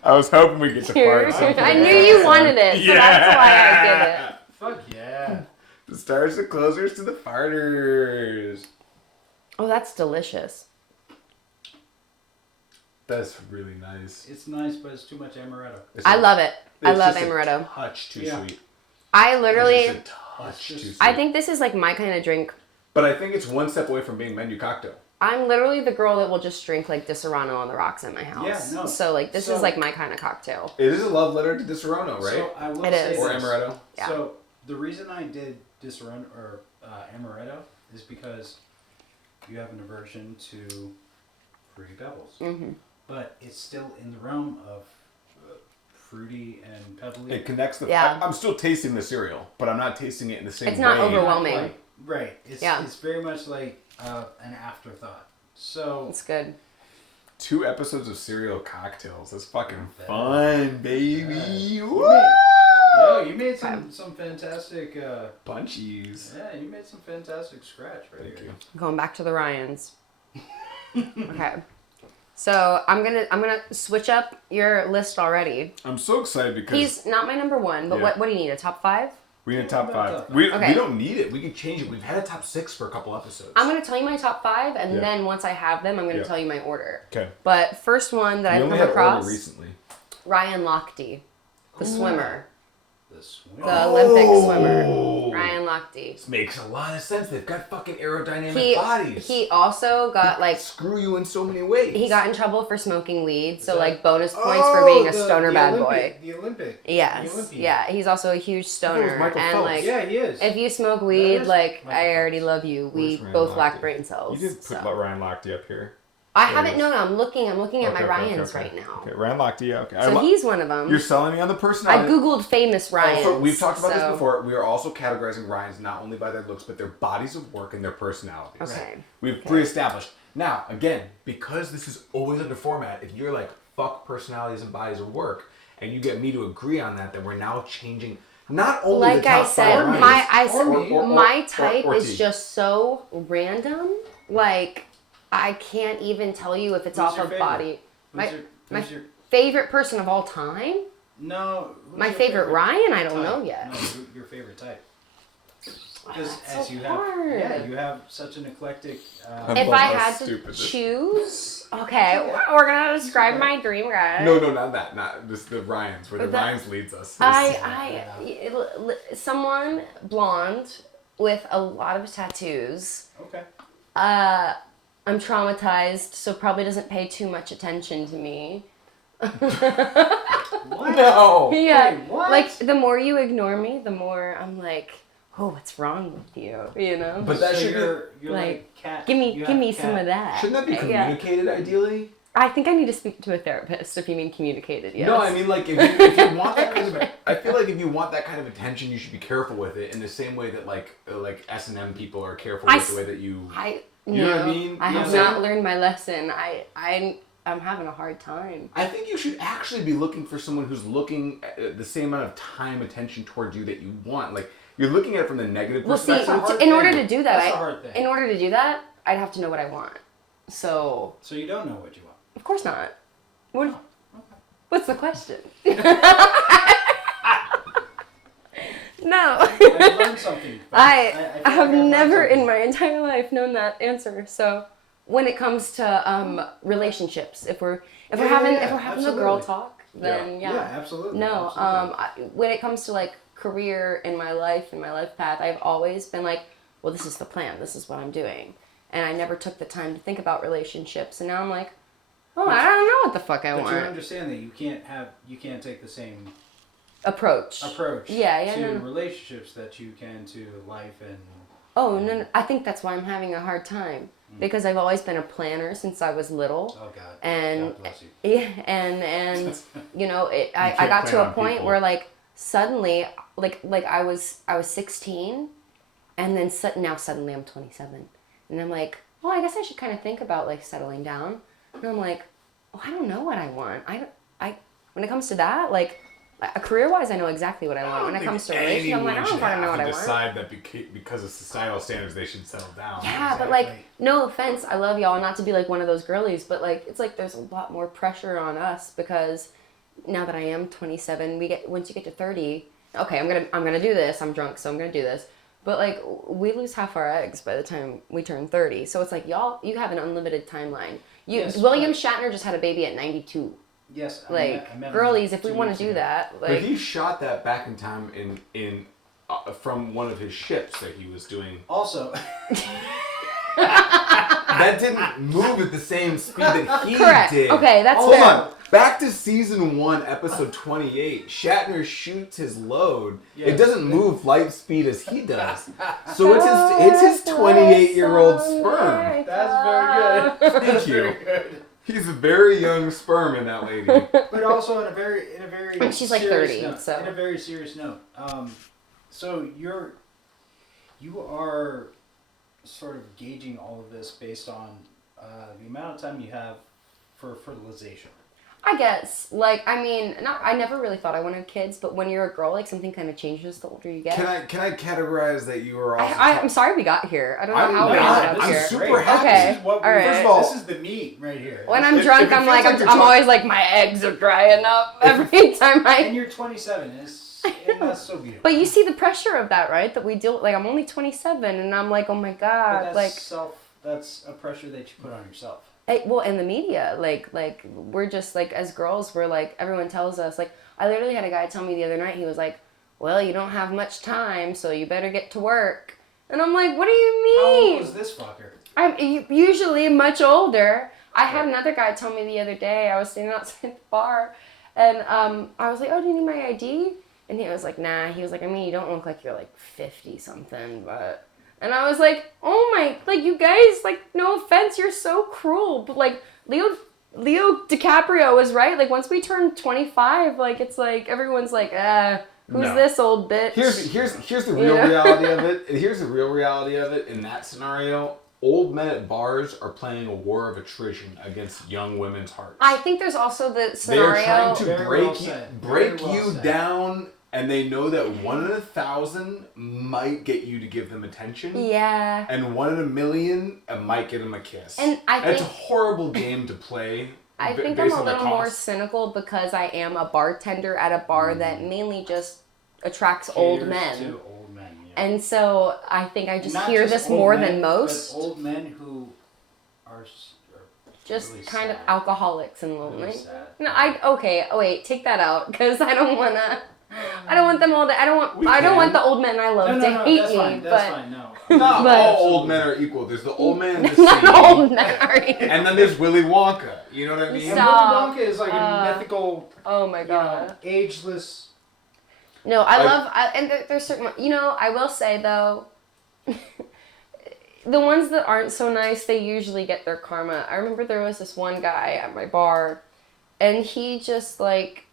I was hoping we'd get to fart. I knew you wanted it, so that's why I did it. Fuck yeah. The stars, the closers, to the farters. Oh, that's delicious. That's really nice. It's nice, but it's too much amaretto. I love it. I love just amaretto. A touch too sweet. I literally. It's just a touch too sweet. I think this is like my kind of drink. But I think it's one step away from being menu cocktail. I'm literally the girl that will just drink like Disaronno on the rocks in my house. Yeah, no. So like this is like my kind of cocktail. It is a love letter to Disaronno, right? So I will It say is. Or this. amaretto. Yeah. So the reason I did Disaronno or amaretto is because you have an aversion to Fruity Pebbles. Mm-hmm. But it's still in the realm of fruity and pebbly. It connects the... Yeah. I'm still tasting the cereal, but I'm not tasting it in the same way. It's not overwhelming. Right. It's very much like an afterthought. So It's good. 2 episodes of cereal cocktails. That's fucking fun, baby. Yeah. Woo! You made some fantastic Punchies. yeah, you made some fantastic scratch right Thank here. you. Going back to the Ryans. Okay. So I'm gonna switch up your list already. I'm so excited because... He's not my number 1, but Yeah. what do you need? A top 5? We need a top 5. Top We Okay. don't need it. We can change it. We've had a top 6 for a couple episodes. I'm gonna tell you my top 5, and Yeah. then once I have them, I'm gonna Yeah. tell you my order. Okay. But first one that We I've only come had across, order recently. Ryan Lochte, the swimmer. The swimmer. The Olympic Oh. swimmer, Ryan Lochte. This makes a lot of sense. They've got fucking aerodynamic bodies. He also got like Screw you in so many ways. he got in trouble for smoking weed, so that- like bonus points for being a stoner the bad Olympic, boy. The Olympic. Yes, The Olympian. yeah, he's also a huge stoner, Michael and Phelps. like Yeah, he is. if you smoke weed, is like Michael I already Phelps. love you. We Where's Ryan both lack Lochte? brain cells. You did put so. Ryan Lochte up here. I There haven't. it No, is. no. I'm looking at my Ryans okay. right now. Okay, Ryan Lochte, yeah, okay. So he's one of them. You're selling me on the I personality. googled famous Ryans. Also, we've talked about this so- before. We are also categorizing Ryans not only by their looks, but their bodies of work and their personalities. Okay. We've pre-established. Now, again, because this is always under format, if you're like, fuck personalities and bodies of work, and you get me to agree on that, then we're now changing not only Like the I top said, five my type or is T. just so random. Like I can't even tell you if it's Who's off your of favorite? body. My Who's your favorite person of all time. no? Who's My your favorite Ryan. I don't type? know yet. No, your favorite type. Because That's as so you hard. have, you have such an eclectic. If love I how had to stupid this is. choose, okay, we're gonna describe my dream guy. No, not that. Not this. The Ryans, where the The- Ryans leads us. Someone blonde with a lot of tattoos. Okay. I'm traumatized, so probably doesn't pay too much attention to me. What? No. Yeah, Wait, what? like the more you ignore me, the more I'm like, oh, what's wrong with you? You know? But that So should you're like cat. give you me have some cat- of that. Shouldn't that be Yeah. communicated ideally? I think I need to speak to a therapist if you mean communicated. Yes. No, I mean like if you want that kind of, I feel like if you want that kind of attention, you should be careful with it in the same way that like S&M people are careful with the way that you. You know what I mean? I You know have what I'm not saying? learned my lesson. I'm having a hard time. I think you should actually be looking for someone who's looking at the same amount of time, attention towards you that you want. Like you're looking at it from the negative Well, see, perspective. hard in order thing. to do that, That's a hard thing. in order to do that, I'd have to know what I want. So, So you don't know what you want. of course not. What's the question? No. I learned something. I feel have like I've learned never in something. my entire life known that answer. So, when it comes to relationships, if we're having a girl absolutely. talk, then Yeah, absolutely. No, absolutely. when it comes to like career in my life path, I've always been like, well, this is the plan. This is what I'm doing, and I never took the time to think about relationships. And now I'm like, oh, I don't know what the fuck I But you want. understand that you can't take the same Approach. Yeah, to no. relationships that you can to life and. Oh no, I think that's why I'm having a hard time because I've always been a planner since I was little. Oh God. And God bless you. yeah, and you know, I can't got to plan a on point people. where like suddenly, like I was 16, and then now suddenly I'm 27, and I'm like, well, I guess I should kind of think about like settling down, and I'm like, oh, I don't know what I want. I when it comes to that, like career-wise, I know exactly what I want. When it comes to relationship, I'm like, I don't fucking know what I want. decide that because of societal standards they should settle down. Yeah, but like, no offense, I love y'all, not to be like one of those girlies, but like, it's like there's a lot more pressure on us because now that I am 27, once you get to 30, okay, I'm gonna do this. I'm drunk, so I'm gonna do this. But like, we lose half our eggs by the time we turn 30. So it's like you have an unlimited timeline. Yes, William but- Shatner just had a baby at 92. Yes. Like, I met him girlies, if we 2 want weeks to do ago. that, But like, he shot that back in time in from one of his ships that he was doing. Also, That didn't move at the same speed that he correct. did. Okay, that's Hold fair. on. Back to season 1, episode 28. Shatner shoots his load. It Yes. doesn't move light speed as he does. So it's his 28-year-old sperm. that's very good. Thank That's you. very good. He's a very young sperm in that lady. But also in a very And she's like serious 30, note, so. in a very serious note. So you are sort of gauging all of this based on the amount of time you have for fertilization. I guess. Like, I mean, I never really thought I wanted kids, but when you're a girl, like, something kind of changes the older you get. Can I categorize that you are also? I'm sorry we got here. I don't know I'm how we not. ended up I'm here. super happy. Okay, This is what all right. First of all- this is the meat right here. When I'm If drunk, it I'm feels like, like you're I'm talking- always like, my eggs are drying up every time And you're 27, and that's so beautiful. But you see the pressure of that, right? That we deal. Like, I'm only 27, and I'm like, oh my But god, that's like. that's a pressure that you put on yourself. Well, in the media, like we're just like, as girls, we're like, everyone tells us, like, I literally had a guy tell me the other night, he was like, well, you don't have much time, so you better get to work. And I'm like, what do you How mean? old was this fucker? I'm usually much older. I had another guy tell me the other day, I was standing outside the bar, and I was like, oh, do you need my ID? And he was like, nah. He was like, I mean, you don't look like you're like 50-something, but... And I was like, oh my, like, you guys, like, no offense, you're so cruel. But, like, Leo DiCaprio was right. Like, once we turn 25, like, it's like, everyone's like, who's No. this old bitch? Here's the real reality of it. Here's the real reality of it. In that scenario, old men at bars are playing a war of attrition against young women's hearts. I think there's also the They scenario... are trying to Very break well you, said. break Very well you said. down, and they know that 1 in 1,000 might get you to give them attention. Yeah. And 1 in 1,000,000 might get them a kiss. And I It's a think... horrible game to play. I think based I'm a on the little more cost. cynical because I am a bartender at a bar that mainly just attracts old Caters men. to old men, yeah. And so I think I just Not hear just this old more men, than most. But old men who are Just really kind of sad. alcoholics and Really lonely. sad. No, okay. Oh wait, take that out because I don't wanna. I don't want them all to. I don't want. We I don't can. want the old men I love No, to hate that's me. fine. That's fine. No. Not But- all old men are equal. There's the old man in the Not scene, old men are. and then there's Willy Wonka. You know what I mean? And Stop. Willy Wonka is like a mythical, Oh my you god. know, ageless. No, I Like- love, and there's certain, I will say though, the ones that aren't so nice, they usually get their karma. I remember there was this one guy at my bar, and he just like,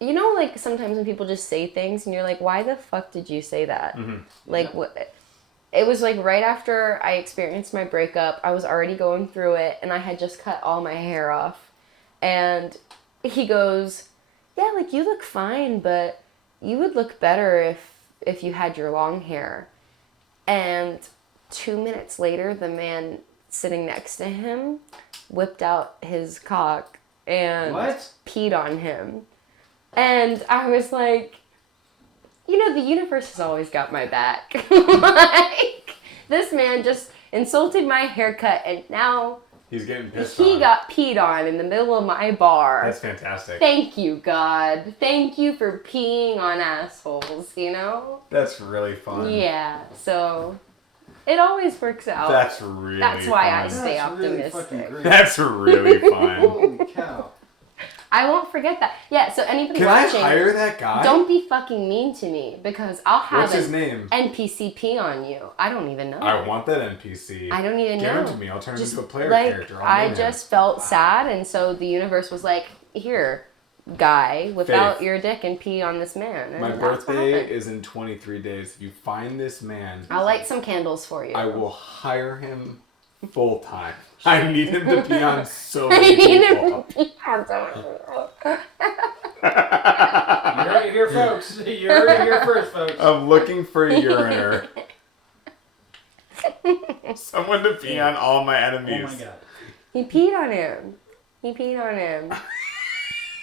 like sometimes when people just say things and you're like, why the fuck did you say that? Mhm. Like, what? It was like right after I experienced my breakup, I was already going through it, and I had just cut all my hair off. And he goes, yeah, like, you look fine, but you would look better if you had your long hair. And 2 minutes later, the man sitting next to him whipped out his cock and What? peed on him. And I was like, the universe has always got my back. Like, this man just insulted my haircut, and now He's getting pissed he on. got peed on in the middle of my bar. That's fantastic. Thank you, God. Thank you for peeing on assholes, That's really fun. Yeah, so it always works out. That's really That's why I fun. stay That's really optimistic. fucking great. That's really fun. Holy cow. I won't forget that. Yeah, so anybody Can I watching, hire that guy? don't be fucking mean to me because I'll have What's his an name? NPC pee on you. I don't even know. I want that NPC. I don't even Give know. him to me. I'll turn him Just into a player like character. I I'll name him. just felt sad, and so the universe was like, "Here, guy, whip Faith. out your dick and pee on this man." And My that's what birthday happened. is in 23 days. If you find this man, I'll light some candles for you. I will hire him full time. I need him to pee on so I many need him people. to pee on someone. You heard it here, folks. You heard it here first, folks. I'm looking for a uriner. Someone to pee on all my Oh enemies. my god. He peed on him. He peed on him.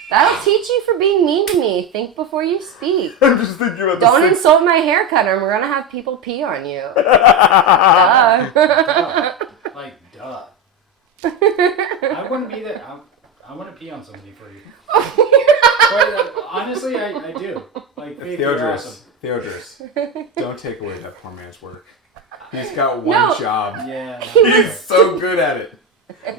That'll teach you for being mean to me. Think before you speak. I'm just thinking about Don't the insult my haircut, or we're gonna have people pee on you. Duh. Duh. Like, duh. I wouldn't be there. I want to pee on somebody for you. But honestly, I do. Like, Faith, you're awesome. Theodorus, don't take away that poor man's work. He's got one No. job. Yeah. He's so good at it.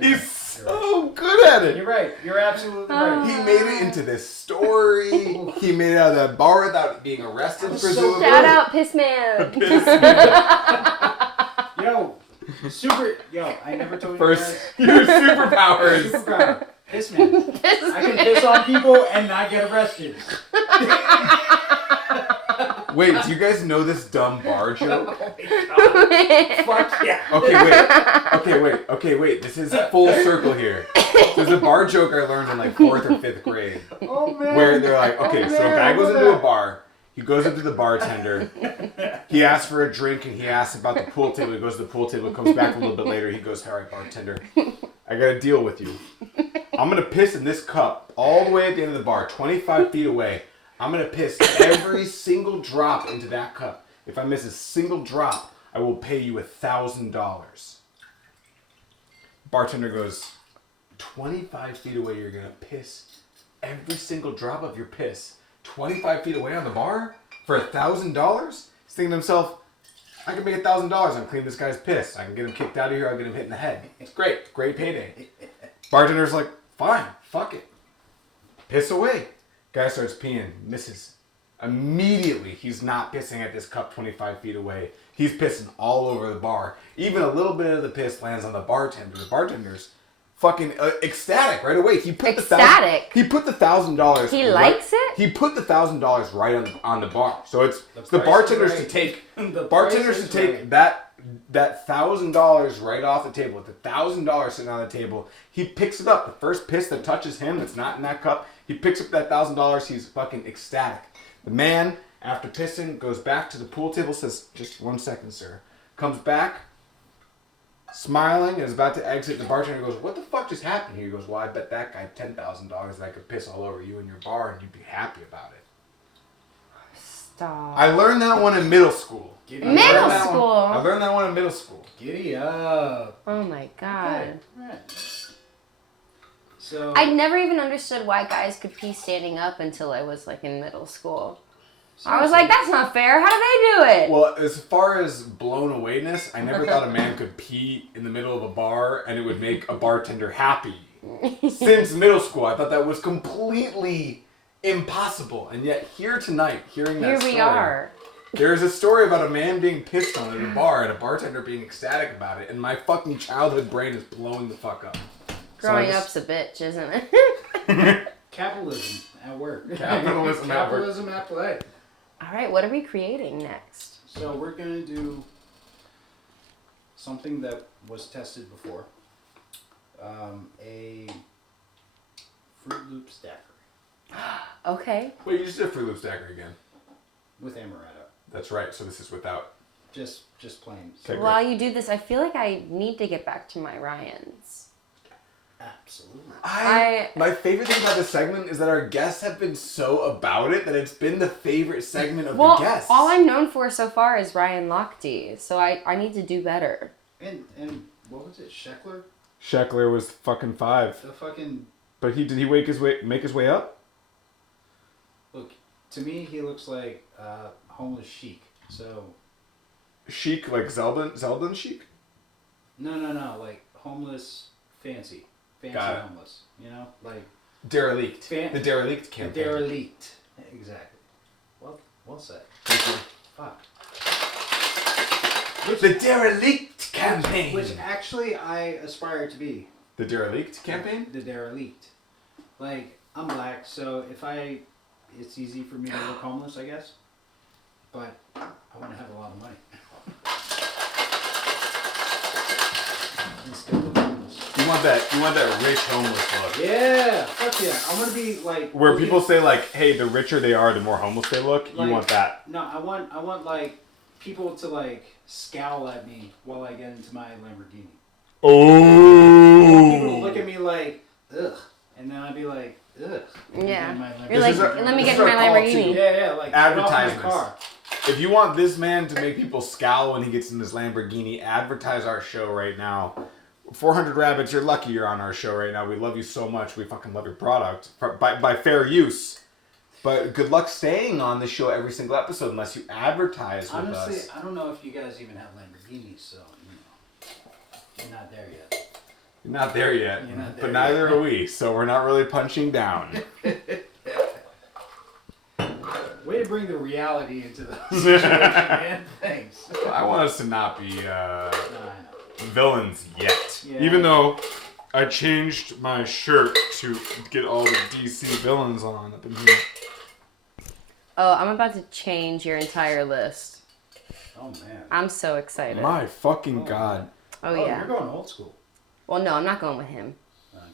He's so good at it. You're right. You're absolutely right. He made it into this story. He made it out of that bar without being arrested, So presumably. Shout out, Piss Man. Yo, I never told you First, your superpowers. Superpower. Piss man. Piss I can Man. piss on people and not get arrested. Wait, do you guys know this dumb bar joke? Fuck yeah. Okay, wait. This is full circle here. There's a bar joke I learned in like 4th or 5th grade. Oh man. Where they're like, okay, so a guy goes into a bar. He goes up to the bartender. He asks for a drink and he asks about the pool table. He goes to the pool table, comes back a little bit later. He goes, all right, bartender, I got a deal with you. I'm going to piss in this cup all the way at the end of the bar, 25 feet away. I'm going to piss every single drop into that cup. If I miss a single drop, I will pay you $1,000. Bartender goes, 25 feet away, you're going to piss every single drop of your piss 25 feet away on the bar? For $1,000, he's thinking to himself, I can make $1,000 on clean this guy's piss. I can get him kicked out of here. I'll get him hit in the head. It's great. Great payday. Bartender's like, fine, fuck it. Piss away. Guy starts peeing, misses. Immediately, he's not pissing at this cup 25 feet away. He's pissing all over the bar. Even a little bit of the piss lands on the bartender. The bartender's fucking ecstatic right away. He put Ecstatic? He put the $1,000. He likes it? He put the $1,000 right on the bar. So it's the price is bartenders right. to take The bartenders price to is take right. that $1,000 right off the table. With the $1,000 sitting on the table, he picks it up. The first piss that touches him that's not in that cup, he picks up that $1,000. He's fucking ecstatic. The man, after pissing, goes back to the pool table, says, "Just 1 second, sir." Comes back, smiling, and is about to exit. The bartender goes, "What the fuck just happened here?" He goes, "Well, I bet that guy $10,000 that I could piss all over you and your bar, and you'd be happy about it." Stop. I learned that one in middle school. Giddy Middle up. school? I learned that one in middle school. Giddy up. Oh my god. Okay, right. So I never even understood why guys could pee standing up until I was like in middle school. I was like, that's not fair. How do they do it? Well, as far as blown awayness, I never thought a man could pee in the middle of a bar and it would make a bartender happy. Since middle school, I thought that was completely impossible. And yet, here tonight, hearing that Here story, we are. there's a story about a man being pissed on at a bar and a bartender being ecstatic about it, and my fucking childhood brain is blowing the fuck up. Growing So I up's a bitch, isn't it? capitalism at work. Capitalism at work. Capitalism at play. All right, what are we creating next? So we're gonna do something that was tested before. A Fruit Loop stacker Okay. Wait, you just did Fruit Loop Stacker again. with amaretto. That's right, so this is without. Just plain. Okay, great. While you do this, I feel like I need to get back to my Ryans. Absolutely. My favorite thing about this segment is that our guests have been so about it that it's been the favorite segment of Well, the guests. all I'm known for so far is Ryan Lochte, so I need to do better. And what was it? Sheckler? Sheckler was fucking 5. The fucking But did he make his way up? look. To me, he looks like homeless chic. So Chic, like Zeldin chic? no, like homeless fancy Got it. homeless. You know, like Derelict. Fan- The Derelict the campaign. derelict. Exactly. Well said. Thank you. Fuck. The Derelict campaign. Which actually I aspire to be. The Derelict campaign? The derelict. Like, I'm black, so it's easy for me to look homeless, I guess. But I want to have a lot of money. And still look homeless. You want that rich homeless look. Yeah, fuck yeah. I want to be like. Where looking- people say like, hey, the richer they are, the more homeless they look. Like- You want that. No, I want like people to like scowl at me while I get into my Lamborghini. Oh. People look at me like, ugh, and then I'd be like, ugh. Yeah. In my Lamborghini. You're like, is our- let me this get is in my our call to- Lamborghini. Yeah, like get off my Advertisements. car. If you want this man to make people scowl when he gets in his Lamborghini, advertise our show right now. 400 Rabbits, you're lucky you're on our show right now. We love you so much. We fucking love your product. By fair use. But good luck staying on the show every single episode unless you advertise with Honestly, us. I don't know if you guys even have Lamborghinis, so you're not there yet. You're not there yet. You're not there But neither yet. are we, so we're not really punching down. Way to bring the reality into the situation, man. Thanks. I want us to not be No, I know. villains yet. Yeah. Even though I changed my shirt to get all the DC villains on up in here. Oh, I'm about to change your entire list. Oh man. I'm so excited. My fucking god. Oh, yeah. You're going old school. Well, no, I'm not going with him. Okay,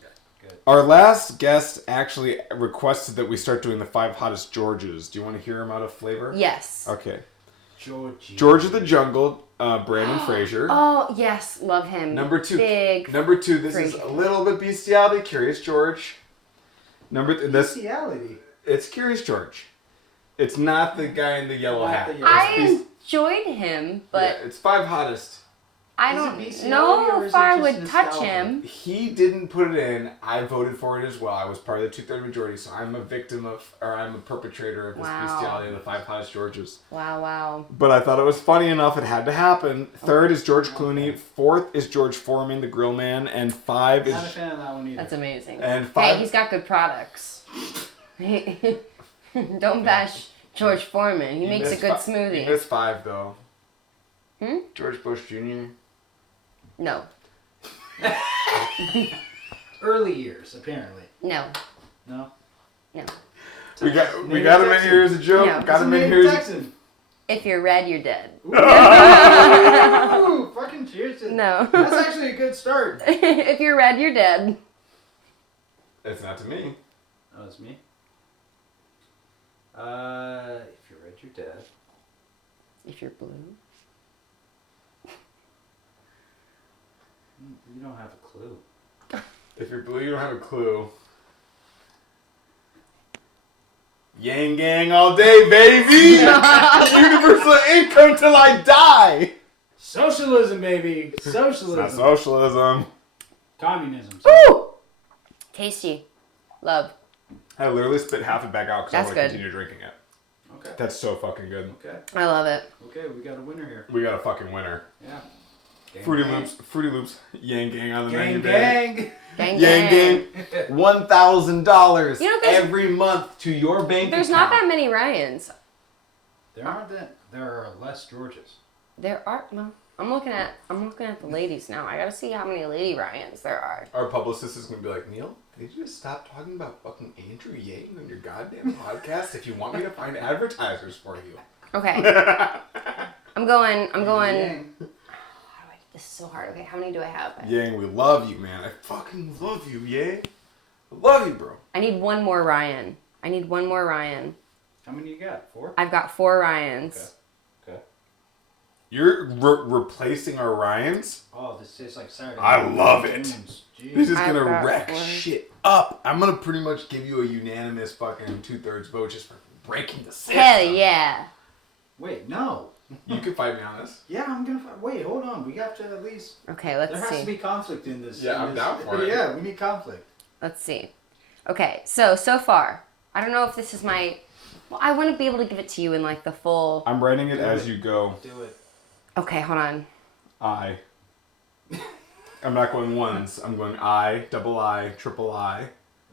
good. Our last guest actually requested that we start doing the 5 hottest Georges. Do you want to hear him out of flavor? Yes. Okay. Georgie. George of the Jungle, Brandon Fraser. Oh, yes. Love him. Number 2. Big. Number 2, this is Fraser. a little bit bestiality. Curious George. This Bestiality. it's Curious George. It's not the guy in the yellow Not hat. the yellow I It's enjoyed him, but yeah, it's 5 hottest. I Is it don't bestiality or know is if it I just would touch nostalgia? him. He didn't put it in. I voted for it as well. I was part of the 2/3 majority, so I'm a I'm a perpetrator of this Wow. bestiality of the 5 Hottest Georges. Wow. But I thought it was funny enough. It had to happen. Third is George Clooney. Fourth is George Foreman, the grill man. And 5 is... Not a fan of that one either. That's amazing. And Hey, 5... he's got good products. Don't bash George Foreman. He You makes a missed good You smoothie. missed 5, though. Hmm? George Bush Jr. No. Early years, apparently. No. No? No. We got him in Texan. here as a joke. No. Got him in Native here as a... Texan. If you're red, you're dead. Ooh, fucking cheers to No. That's actually a good start. If you're red, you're dead. It's not to me. Oh, it's me? If you're red, you're dead. If you're blue. You don't have a clue. If you're blue, you don't have a clue. Yang gang all day, baby! Universal income till I die! Socialism, baby! It's Socialism. not socialism. Communism. Woo! Tasty. Love. I literally spit half it back out because I That's want to good. continue drinking it. Okay. That's so fucking good. Okay. I love it. Okay, we got a winner here. We got a fucking winner. Yeah. Gang, Fruity gang. Loops, Yang gang on the Gang, menu. gang. Gang, Yang gang, $1,000 You know, there's- every month to your bank There's account. not that many Ryans. There are less Georges. There are. Well, I'm looking at the ladies now. I gotta see how many lady Ryans there are. Our publicist is gonna be like, Neil, did you just stop talking about fucking Andrew Yang on your goddamn podcast if you want me to find advertisers for you? Okay. I'm going. Gang. This is so hard. Okay, how many do I have? Yang, we love you, man. I fucking love you, Yang. I love you, bro. I need one more Ryan. How many you got? 4? I've got 4 Ryans. Okay. You're replacing our Ryans? Oh, this tastes like Saturday. I love Night it. Tunes. Jeez. This is I've gonna got wreck 4. shit up. I'm gonna pretty much give you a unanimous fucking 2/3 vote just for breaking the system. Hell yeah. Wait, no. You can fight me on this. Yeah, I'm gonna. Wait, hold on. We have to at least. Okay, let's There has see. to be conflict in this. Yeah, in I'm this- down for it. Yeah, we need conflict. Let's see. Okay, so far, I don't know if this is my. Well, I want to be able to give it to you in like the full. I'm writing it Do as it. you go. Do it. Okay, hold on. I. I'm not going ones. I'm going I, double I, triple I,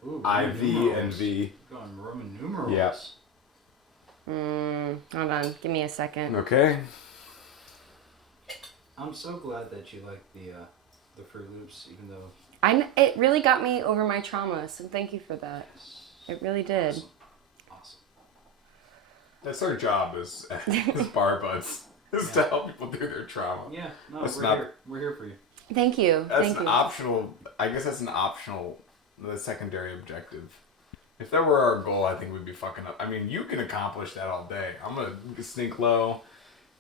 Ooh, I, Roman V, numerals. and V. Going Roman numerals. Yeah. Hold on. Give me a second. Okay. I'm so glad that you like the Fruit Loops, even though. It really got me over my trauma, so thank you for that. It really did. Awesome. That's our job as bar buds, is to help people through their trauma. Yeah, no, That's we're not- here. We're here for you. Thank you. That's Thank an you. optional, I guess that's an optional, the secondary objective. If that were our goal, I think we'd be fucking up. I mean, you can accomplish that all day. I'm gonna sneak low.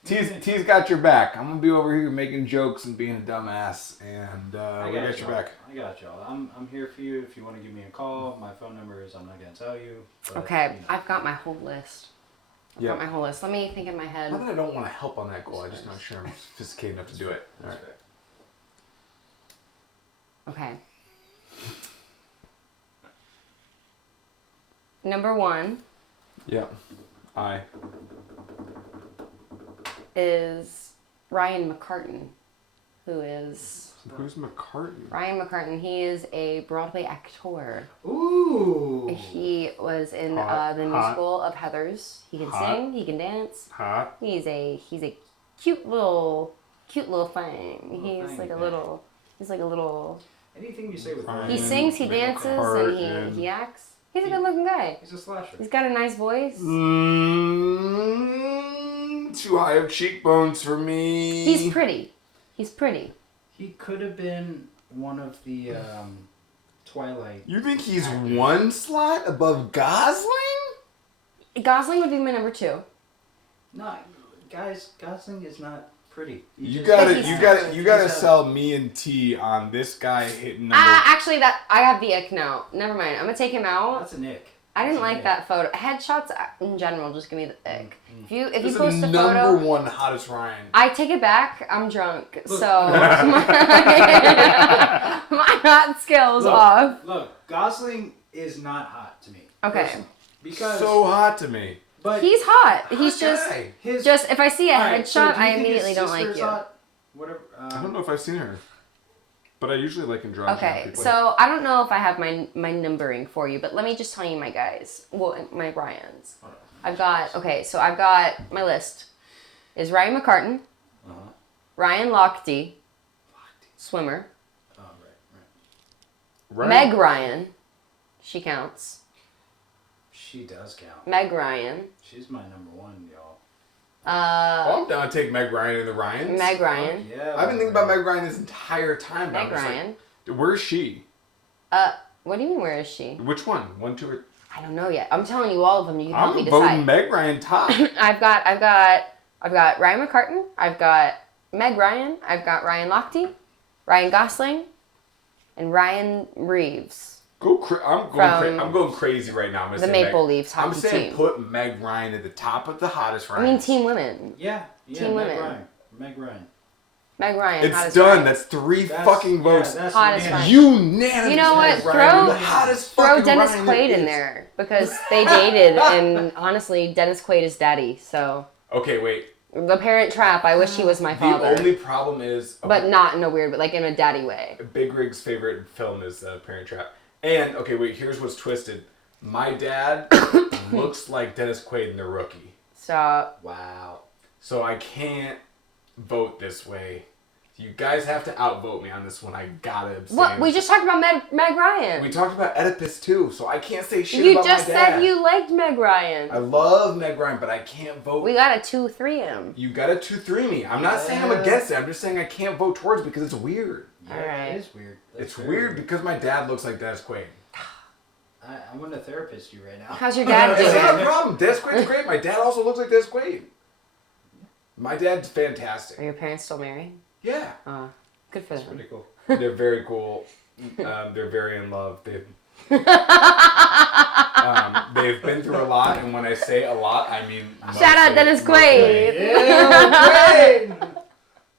T's got your back. I'm gonna be over here making jokes and being a dumbass, and we got your y'all. back. I got y'all. I'm here for you if you want to give me a call. My phone number is I'm not gonna tell you. But, Okay, you know. I've got my whole list. I've Yeah. got my whole list. Let me think in my head. Not that I don't want to help on that goal. I'm just not sure I'm sophisticated enough to do it. All right. That's fair. Okay. Number 1 Yeah. I. is Ryan McCartan, who is Who's McCartney? Ryan McCartan. He is a Broadway actor. Ooh. He was in Hot, the hot. musical of Heathers. He can Hot. sing. He can dance. Hot. He's a cute little thing. Little He's thing, like a yeah. little. He's like a little. Anything you say with Ryan He sings. He dances, and McCartan. he acts. He's a good-looking guy. He's a slasher. He's got a nice voice. Too high of cheekbones for me. He's pretty. He's pretty. He could have been one of the Twilight. You think he's one slot above Gosling? Gosling would be my number 2. No, guys, Gosling is not pretty. He You just- gotta, he's you not. gotta, you gotta He's a- sell me and T on this guy hitting number. Actually, that I have the ick now. Never mind. I'm gonna take him out. That's an ick. I didn't like Yeah. that photo. Headshots in general just give me the ick. If you This is post the a number photo, one hottest Ryan. I take it back. I'm drunk, Look. so my hot skills off. Look, Gosling is not hot to me. Okay. personally. Because So hot to me. but He's hot. He's just Guy. his if I see a Alright, so headshot, do you I think his immediately don't like sister's you. hot? Whatever. I don't know if I've seen her, but I usually like androgynous Okay, people. so I don't know if I have my numbering for you, but let me just tell you my guys. Well, my Ryans. I've got my list is Ryan McCartan, Uh-huh. Ryan Lochte, swimmer, Oh, right. Right? Meg Ryan, she counts. She does count. Meg Ryan, She's my number one, y'all. I'm down to take Meg Ryan in the Ryans. Meg Ryan, Fuck yeah. I've been thinking about Meg Ryan this entire time. but I'm Meg just like, Ryan. where's she? What do you mean? Where is she? Which one? 1, 2, or... I don't know yet. I'm telling you all of them. You can help me I'm decide. voting Meg Ryan top. I've got Ryan McCartan. I've got Meg Ryan. I've got Ryan Lochte, Ryan Gosling, and Ryan Reeves. I'm going crazy right now. I'm gonna The say Maple Meg. Leafs I'm hockey saying team. put Meg Ryan at the top of the hottest I Ryans. mean, team women. Yeah. Team Meg women. Ryan. Meg Ryan. Meg Ryan. It's hottest done. Ryan. That's 3 That's- fucking votes. Yeah, that's Hottest unanimous. Ryan. Unanimous. You know what? Meg Ryan, Throw- the hottest Throw fucking Dennis Ryan Quaid there in is. there because they dated, and honestly, Dennis Quaid is daddy. So Okay, wait. the Parent Trap. I wish he was my The father, only problem is, but not in a weird, but like in a daddy way. Big Rig's favorite film is Parent Trap. And okay, wait. Here's what's twisted. My dad looks like Dennis Quaid in The Rookie, Stop. Wow. so I can't vote this way. You guys have to outvote me on this one. I gotta abstain. What? We just talked about Meg Ryan. We talked about Oedipus too, so I can't say shit You about just my dad. said you liked Meg Ryan. I love Meg Ryan, but I can't vote. We got a 2-3 him. You gotta 2-3 me. I'm not saying I'm Yeah. against it. I'm just saying I can't vote towards it because it's weird. Yeah, Alright. it is weird. That's It's very weird because my dad looks like Dennis Quaid. I'm gonna therapist you right now. How's your dad It's not a doing? problem. Dennis Quaid's great. My dad also looks like Dennis Quaid. My dad's fantastic. Are your parents still married? Yeah. Good for That's them. pretty cool. They're very cool. They're very in love. They've been through a lot, and when I say a lot, I mean Shout out Dennis Quaid.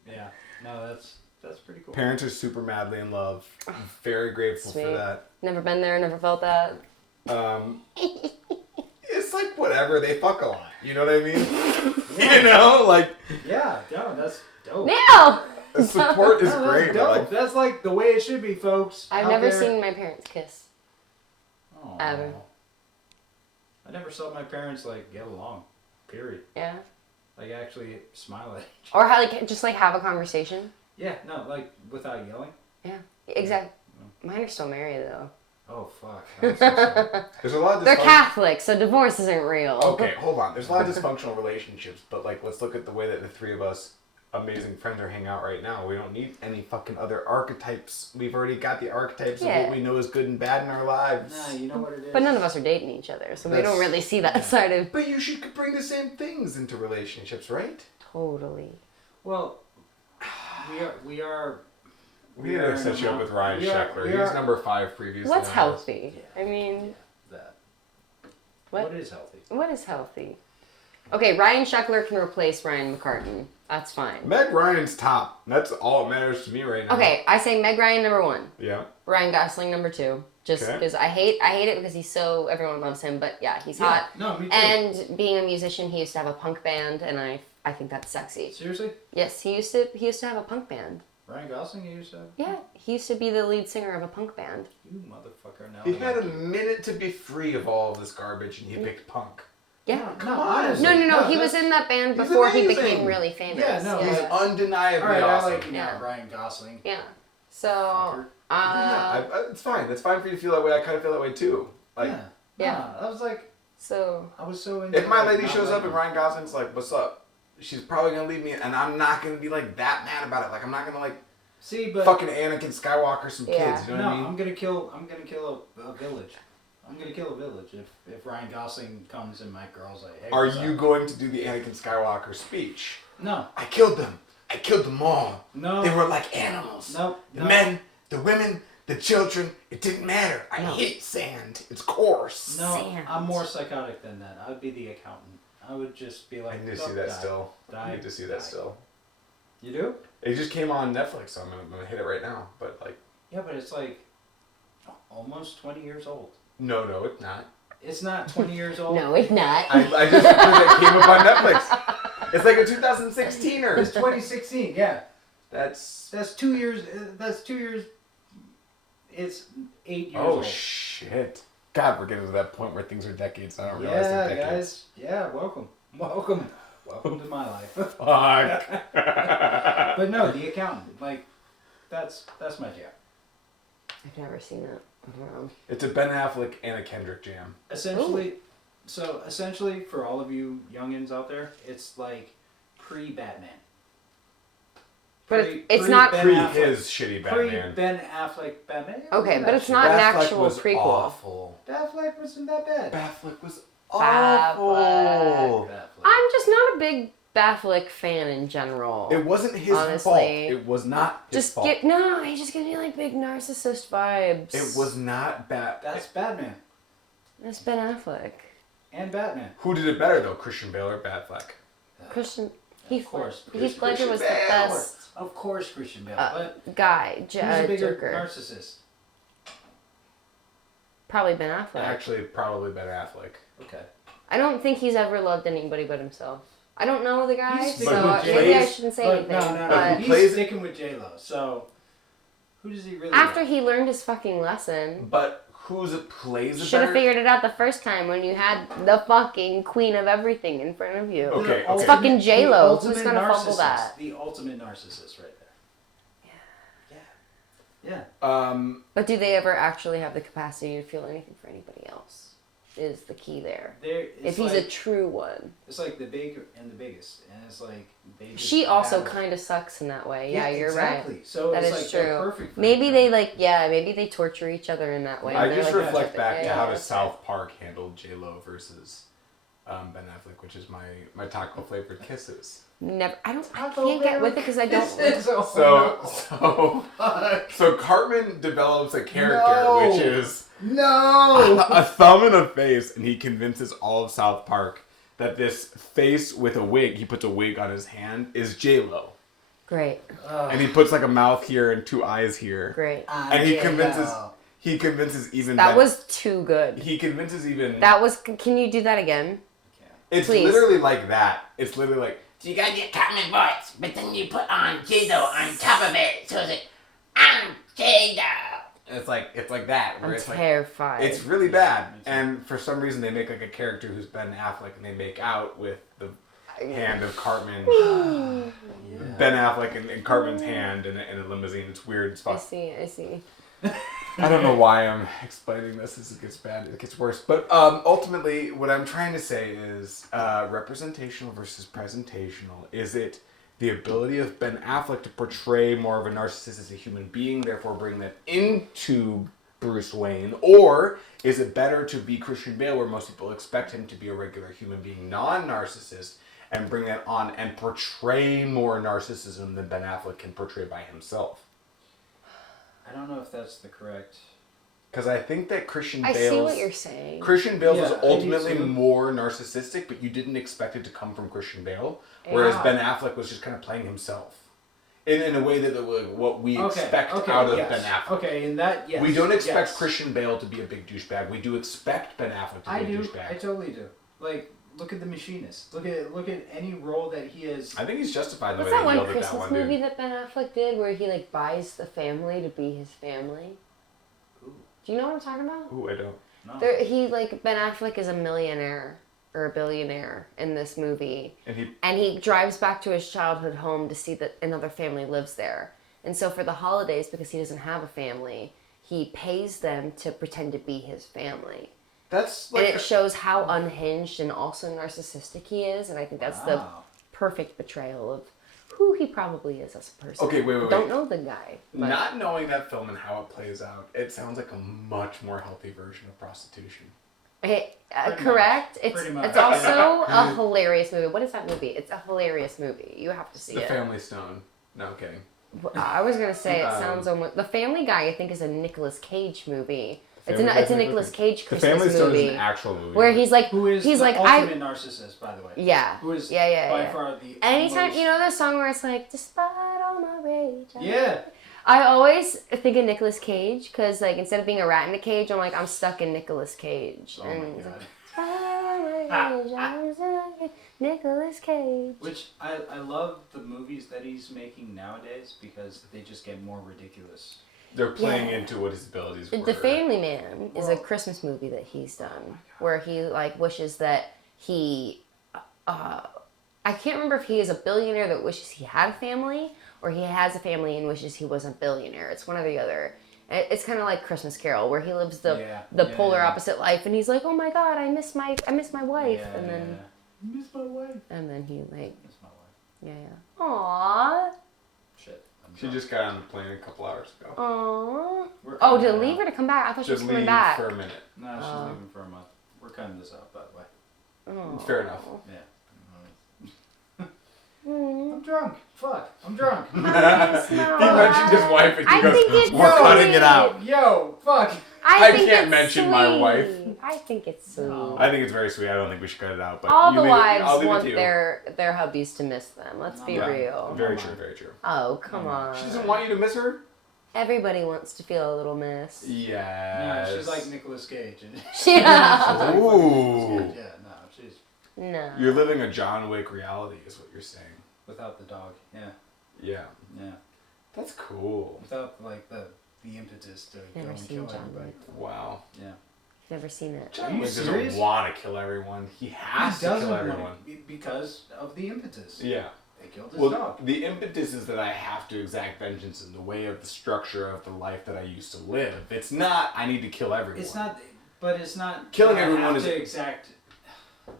Yeah. No, that's pretty cool. Parents are super madly in love. I'm very grateful for Sweet. that. Never been there, never felt that. It's like whatever. They fuck a lot. You know what I mean? You know, like Yeah. No, that's dope. Neil! the support is No, that's great. but, dope. like, That's like the way it should be, folks. I've out never there. seen my parents kiss. Aw. ever. I never saw my parents like get along. Period. Yeah. Like actually smile at. Or how, like, just like have a conversation. Yeah. No, like without yelling. Yeah. Exactly. Mine are still married though. Oh fuck. I'm so sorry. there's a lot of They're dysfunction- Catholic, so divorce isn't real. Okay, hold on. There's a lot of dysfunctional relationships, but like, let's look at the way that the three of us amazing friends are hanging out right now. We don't need any fucking other archetypes. We've already got the archetypes of Yeah. what we know is good and bad in our lives. Nah, you know what it is. But none of us are dating each other, so we That's- don't really see that side of. But you should bring the same things into relationships, right? Totally. Well, we are. We gotta set you up with Ryan Sheckler. He was number 5 previously. What's on this. healthy? I mean, That. What? What is healthy? what is healthy? Okay, Ryan Sheckler can replace Ryan McCartan. That's fine. Meg Ryan's top. That's all that matters to me right now. Okay, I say Meg Ryan number 1, Yeah. Ryan Gosling number 2. Just Okay. because I hate it because he's so everyone loves him, but yeah, he's hot. No, me too. And being a musician, he used to have a punk band, and I think that's sexy. Seriously, Yes, he used to have a punk band. Ryan Gosling used to. Yeah, he used to be the lead singer of a punk band. You motherfucker! Now. He had a minute to be free of all of this garbage, and he picked punk. Yeah. No, honestly. No. He was in that band He's before he amazing. became really famous. Yeah, no, He's Yeah. undeniably All right, awesome. I like Yeah. Ryan Gosling. Yeah. So, Fucker. It's fine. It's fine for you to feel that way. I kind of feel that way too. Like, Yeah. Nah, I was like, so I was so into. if my like, lady not shows up liking- and Ryan Gosling's like, "What's up?" She's probably gonna leave me, and I'm not gonna be like that mad about it. Like, I'm not gonna like See, but fucking Anakin Skywalker some Yeah. kids. You know no, what I mean? I'm gonna kill a village. I'm gonna kill a village if Ryan Gosling comes and my girl's like, hey. Are what's you up? going to do the Anakin Skywalker speech? No, I killed them. I killed them all. no. They were like animals. No, The no. men, the women, The children, it didn't matter. I hate sand. It's coarse. No, Sand. I'm more psychotic than that. I would be the accountant. I would just be like, I need to "Look, see that die, still. die, I need to see that die." still. You do? It just came on Netflix, so I'm gonna hit it right now. But like, Yeah, but it's like almost 20 years old. no, it's not. It's not 20 years old. No, it's not. I just because it came up on Netflix. It's like a 2016er. It's 2016. Yeah, That's. that's 2 years. That's 2 years. It's 8 years Oh old. shit! God, we're getting to that point where things are decades. I don't realize Yeah, they're decades. guys. Yeah, welcome to my life. Fuck. But no, the accountant. Like, that's my jam. I've never seen it. I don't know. It's a Ben Affleck and a Kendrick jam. Essentially, for all of you youngins out there, it's like pre-Batman. But it's not Ben Pre Affleck. his shitty Batman. Ben Affleck Batman. It Okay, wasn't but that it's not an Batfleck actual was prequel. awful. shit. Affleck wasn't that bad. Batfleck was Batfleck. awful. Batfleck. I'm just not a big Batfleck fan in general. It wasn't his Honestly. fault. It was not his just fault. he just gives me like big narcissist vibes. It was not That's Batman It's Ben Affleck. and Batman. Who did it better though, Christian Bale or Batfleck? Christian Of course. Heath Ledger was the Christian Bale. best Of course, Christian Bale. But guy, who's a bigger Joker. narcissist? Probably Ben Affleck. Actually, probably Ben Affleck. Okay. I don't think he's ever loved anybody but himself. I don't know the guy, He's so sticking with maybe I Jay-Z. shouldn't say But anything. no. But He's plays- sticking with J-Lo. So, who does he really after love? he learned his fucking lesson, But who's plays a should have better? figured it out the first time when you had the fucking queen of everything in front of you. Okay, The okay. Fucking J-Lo. the Who's ultimate gonna fumble narcissist. that? The ultimate narcissist right there. Yeah. But do they ever actually have the capacity to feel anything for anybody else? Is the key there. If he's a true one. It's like the big and the biggest, and it's like they just She also battle. kind of sucks in that way. Yeah, you're exactly. right. So That it's is like they're true. perfect. For Maybe each they other. maybe they torture each other in that way. I They're just like, reflect back to how yeah. does South Park handled J Lo versus Ben Affleck, which is my taco flavored kisses. Never. I Taco can't get Bell with it because I don't. kisses. Oh, So Cartman develops a character No. which is no. a thumb and a face, and he convinces all of South Park that this face with a wig, he puts a wig on his hand, is J Lo, Great. and he puts like a mouth here and two eyes here, Great. and he convinces even That Ben- was too good. he convinces even That was. Can you do that again? it's please. literally like that. It's literally like. So you got your common voice, but then you put on J-Lo on top of it. So it's like, I'm J-Lo. It's like that. Where I'm it's like, terrified. it's really bad. And for some reason they make like a character who's Ben Affleck and they make out with the hand of Cartman. Ben Affleck and Cartman's hand in a limousine. It's weird as I fuck. see. I don't know why I'm explaining this as it gets bad. It gets worse. But ultimately, what I'm trying to say is representational versus presentational. Is it the ability of Ben Affleck to portray more of a narcissist as a human being, therefore bring that into Bruce Wayne? Or is it better to be Christian Bale, where most people expect him to be a regular human being, non-narcissist, and bring that on and portray more narcissism than Ben Affleck can portray by himself? I don't know if that's the correct. Because I think that Christian I Bale's... see what you're saying. Christian Bale was Yeah, I do ultimately too. more narcissistic, but you didn't expect it to come from Christian Bale. Whereas Yeah. Ben Affleck was just kind of playing himself. In a way that what we expect okay, out of yes. Ben Affleck. Okay, in that, yes. We don't expect yes. Christian Bale to be a big douchebag. We do expect Ben Affleck to be I a do. douchebag. I totally do. Like, look at The Machinist. Look at any role that he has. I think he's justified in the What's way that that he one yelled at that Christmas one movie dude. that Ben Affleck did where he like buys the family to be his family? Do you know what I'm talking about? Ooh, I don't. No. Ben Affleck is a millionaire or a billionaire in this movie, And he drives back to his childhood home to see that another family lives there. And so for the holidays, because he doesn't have a family, he pays them to pretend to be his family. that's And like it shows how unhinged and also narcissistic he is, and I think that's the Wow. perfect portrayal of who he probably is as a person. Okay, wait. Don't know the guy. But not knowing that film and how it plays out, it sounds like a much more healthy version of prostitution. Hey, Pretty correct. much. Pretty much. It's also a hilarious movie. What is that movie? It's a hilarious movie. You have to see The it. Family Stone. No, I'm kidding. I was gonna say it sounds almost. The Family Guy, I think, is a Nicolas Cage movie. It's a Nicolas Cage The Christmas Family Stone movie is an actual movie. where he's like, Who is he's the like, ultimate narcissist, by the way? yeah, Who is yeah. by far the Anytime most... you know the song where it's like, despite all my rage. Yeah. I always think of Nicolas Cage because like instead of being a rat in a cage, I'm like I'm stuck in Nicolas Cage. Oh and my it's god. like, "Despite all my rage, I'm stuck in Nicolas Cage. Which I love the movies that he's making nowadays because they just get more ridiculous. They're playing Yeah. into what his abilities were. The Family Man is a Christmas movie that he's done where he like wishes that he I can't remember if he is a billionaire that wishes he had a family or he has a family and wishes he wasn't a billionaire. It's one or the other. It's kind of like Christmas Carol where he lives the polar opposite life and he's like, "Oh my god, I miss my wife." And then miss my wife. and then he like Miss my wife. yeah. Aww. Shit. I'm She drunk. just got on the plane a couple hours ago. Aww. We're Oh, cutting to it leave out. her to come back? I thought she was Just coming leave back. for a minute. No, she's Oh. leaving for a month. We're cutting this out, by the way. Oh. Fair enough. Yeah. Mm. I'm drunk. Fuck. I'm drunk. He mentioned his wife and he I goes, think it's "We're cutting it sweet. out." Yo, fuck. I think can't it's mention my sweet. wife. I think it's sweet. No. I think it's very sweet. I don't think we should cut it out. But All you the leave it- I'll wives leave it want to you. their hubbies to miss them. Let's be Yeah. real. Very true. Very true. Oh, come on. She doesn't want you to miss her. Everybody wants to feel a little miss. Yes. No, she's like Nicolas Cage. Yeah. Ooh. Yeah, no, she's No. You're living a John Wick reality, is what you're saying. without the dog. Yeah, Yeah. yeah. That's cool. Without like the impetus to Never go and seen kill John everybody. Wick. Wow. Yeah. Never seen it. John you Wick serious? doesn't want to kill everyone. He has to kill everyone. Because of the impetus. Yeah. They killed his Well, dog. the impetus is that I have to exact vengeance in the way of the structure of the life that I used to live. It's not, I need to kill everyone. It's not, but it's not Killing I everyone have is- to exact.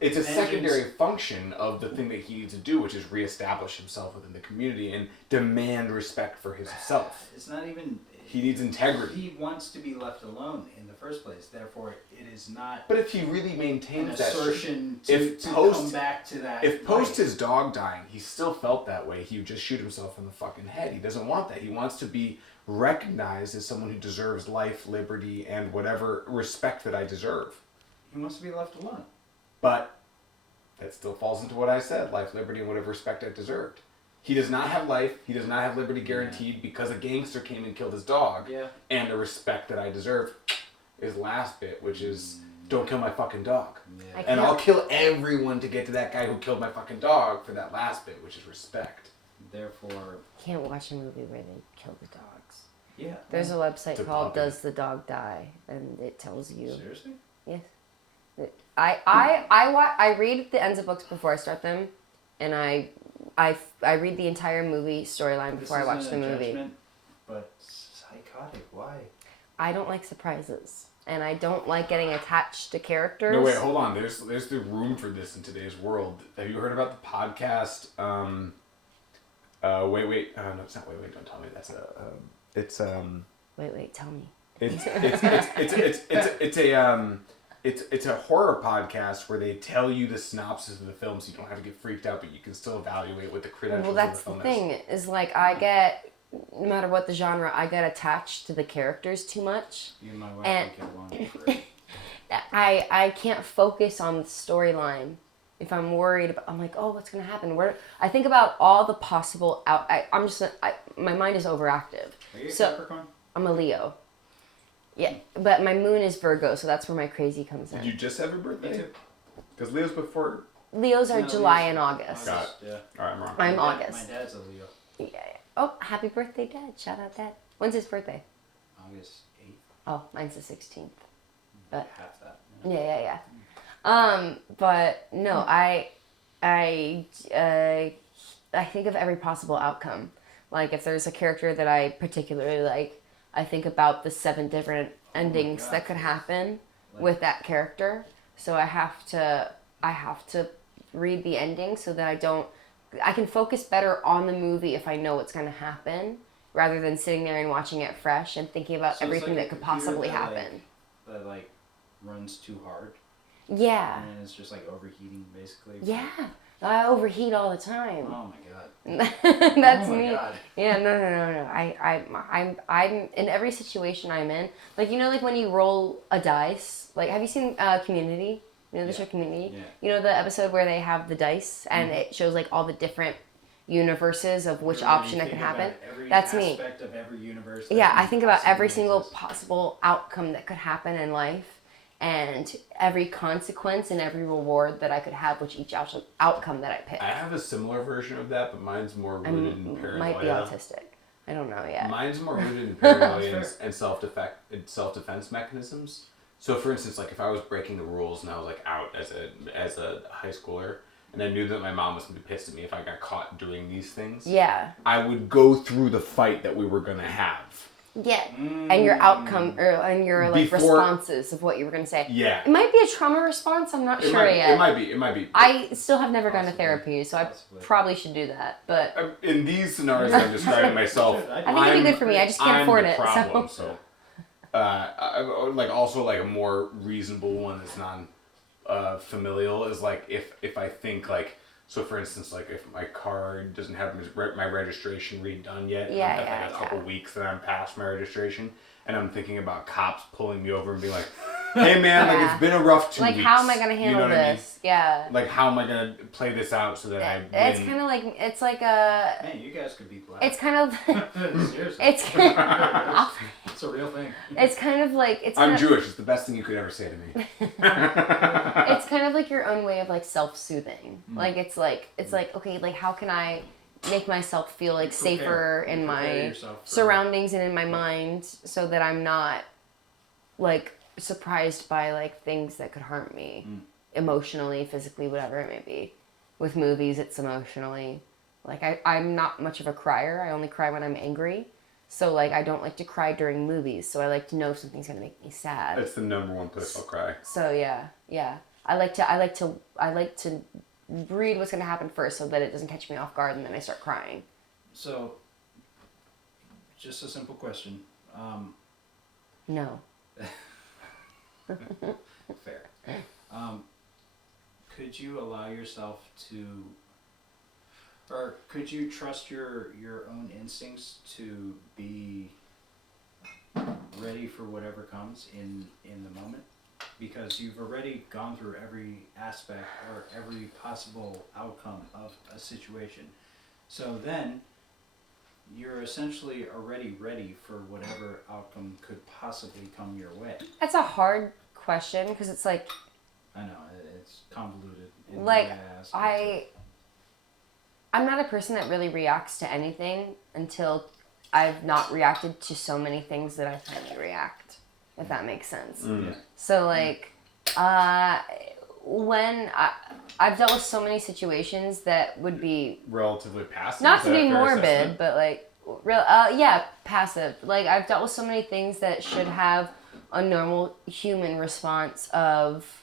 It's a vengeance. secondary function of the thing that he needs to do, which is reestablish himself within the community and demand respect for himself. It's not even. He needs integrity. He wants to be left alone in the first place. Therefore, it is not But if he really an maintains that, assertion if to post- come back to that. if post life. his dog dying, he still felt that way, he would just shoot himself in the fucking head. He doesn't want that. He wants to be recognized as someone who deserves life, liberty, and whatever respect that I deserve. He wants to be left alone. But that still falls into what I said, life, liberty, and whatever respect I deserved. He does not have life, he does not have liberty guaranteed because a gangster came and killed his dog. Yeah. And the respect that I deserve is last bit, which is don't kill my fucking dog. Yeah. And I'll kill everyone to get to that guy who killed my fucking dog for that last bit, which is respect. Therefore, Can't watch a movie where they kill the dogs. yeah. There's a website It's a called puppy. Does the Dog Die? And it tells you. Seriously? Yes. I read the ends of books before I start them, and I read the entire movie storyline before I watch the This isn't a movie. judgment, but psychotic. Why? I don't like surprises, and I don't like getting attached to characters. No, wait, hold on. There's the room for this in today's world. Have you heard about the podcast? Wait. No, it's not. Wait. Don't tell me. That's Wait, tell me. It's a horror podcast where they tell you the synopsis of the film, so you don't have to get freaked out, but you can still evaluate what the credentials Well, that's of the the film thing. Is like I get, no matter what the genre, I get attached to the characters too much. You and my wife And- would get along great. I can't focus on the storyline if I'm worried about. I'm like, oh, what's gonna happen? Where I think about all the possible out. My mind is overactive. Are you a So- Capricorn? I'm a Leo. Yeah, but my moon is Virgo, so that's where my crazy comes Did you in. just have your Me birthday? too. Because Leo's before. Leos are No, July Leo's- and August. Got it. Yeah. All right, I'm wrong. I'm My dad- August. My dad's a Leo. Yeah. Oh, happy birthday, Dad! Shout out, Dad. When's his birthday? August 8th. Oh, mine's the 16th. But- Half that. Yeah. But no, I think of every possible outcome. Like if there's a character that I particularly like, I think about the 7 different endings God. that could happen Like- with that character. So I have to read the ending so that I can focus better on the movie if I know what's going to happen, rather than sitting there and watching it fresh and thinking about So it's everything like that a could computer possibly that, like, happen. That runs too hard. Yeah. And it's just overheating basically. Yeah. I overheat all the time. Oh my god. That's Oh my me. God. Yeah, no. I'm in every situation I'm in. Like, you know, like when you roll a dice. Like, have you seen Community? You know the show Community? Yeah. You know the episode where they have the dice and it shows like all the different universes of which You're ready option to that can think about happen. every That's me. aspect of every universe that Yeah, can I think about every possibly single exist. possible outcome that could happen in life and every consequence and every reward that I could have with each outcome that I pick. I have a similar version of that, but mine's more I rooted in paranoia. might be autistic. I don't know yet. Mine's more rooted in paranoia That's and self-defense mechanisms. So, for instance, like if I was breaking the rules and I was like out as a high schooler, and I knew that my mom was gonna be pissed at me if I got caught doing these things, Yeah. I would go through the fight that we were gonna have. Yeah. And your outcome and your like Before- responses of what you were gonna say. Yeah. It might be a trauma response. I'm not sure yet. It might be. I still have never gone to Possibly. therapy, so I Possibly. probably should do that. But In these scenarios I'm describing myself, I I think it'd be good for me. I just can't I'm afford the it. problem, So. so. Like also like a more reasonable one that's non familial is like if I think like, so for instance, like if my car doesn't have my registration redone yet, and Yeah, I've got yeah, like a couple yeah. weeks that I'm past my registration, and I'm thinking about cops pulling me over and being like, hey man, like Yeah. it's been a rough 2 Like, weeks. how am I gonna handle know what I mean? this? Yeah. Like how am I gonna play this out so that I win? It's kind of like it's like a. Man, you guys could be black. It's kind of. Seriously. It's. It's a real thing. It's kind of like it's. I'm kind of, Jewish. It's the best thing you could ever say to me. It's kind of like your own way of like self-soothing. Like it's like okay, like how can I make myself feel like safer in Prepare my yourself for- surroundings and in my mind so that I'm not like surprised by like things that could harm me emotionally, physically, whatever it may be. With movies, it's emotionally. Like I'm not much of a crier. I only cry when I'm angry. So like I don't like to cry during movies. So I like to know if something's gonna make me sad. That's the number one place I'll cry. So yeah. I like to read what's gonna happen first so that it doesn't catch me off guard and then I start crying. So, just a simple question. No. Fair. Could you allow yourself to, or could you trust your own instincts to be ready for whatever comes in the moment? Because you've already gone through every aspect or every possible outcome of a situation. So then, you're essentially already ready for whatever outcome could possibly come your way. That's a hard question because it's like I know, it's convoluted. in the Like, way I asked it, I'm not a person that really reacts to anything until I've not reacted to so many things that I finally react, if that makes sense. so- Yeah. So like, when I've dealt with so many situations that would be Relatively passive. not is to that a be fair morbid, assessment? but like real, yeah, passive. Like I've dealt with so many things that should have a normal human response of,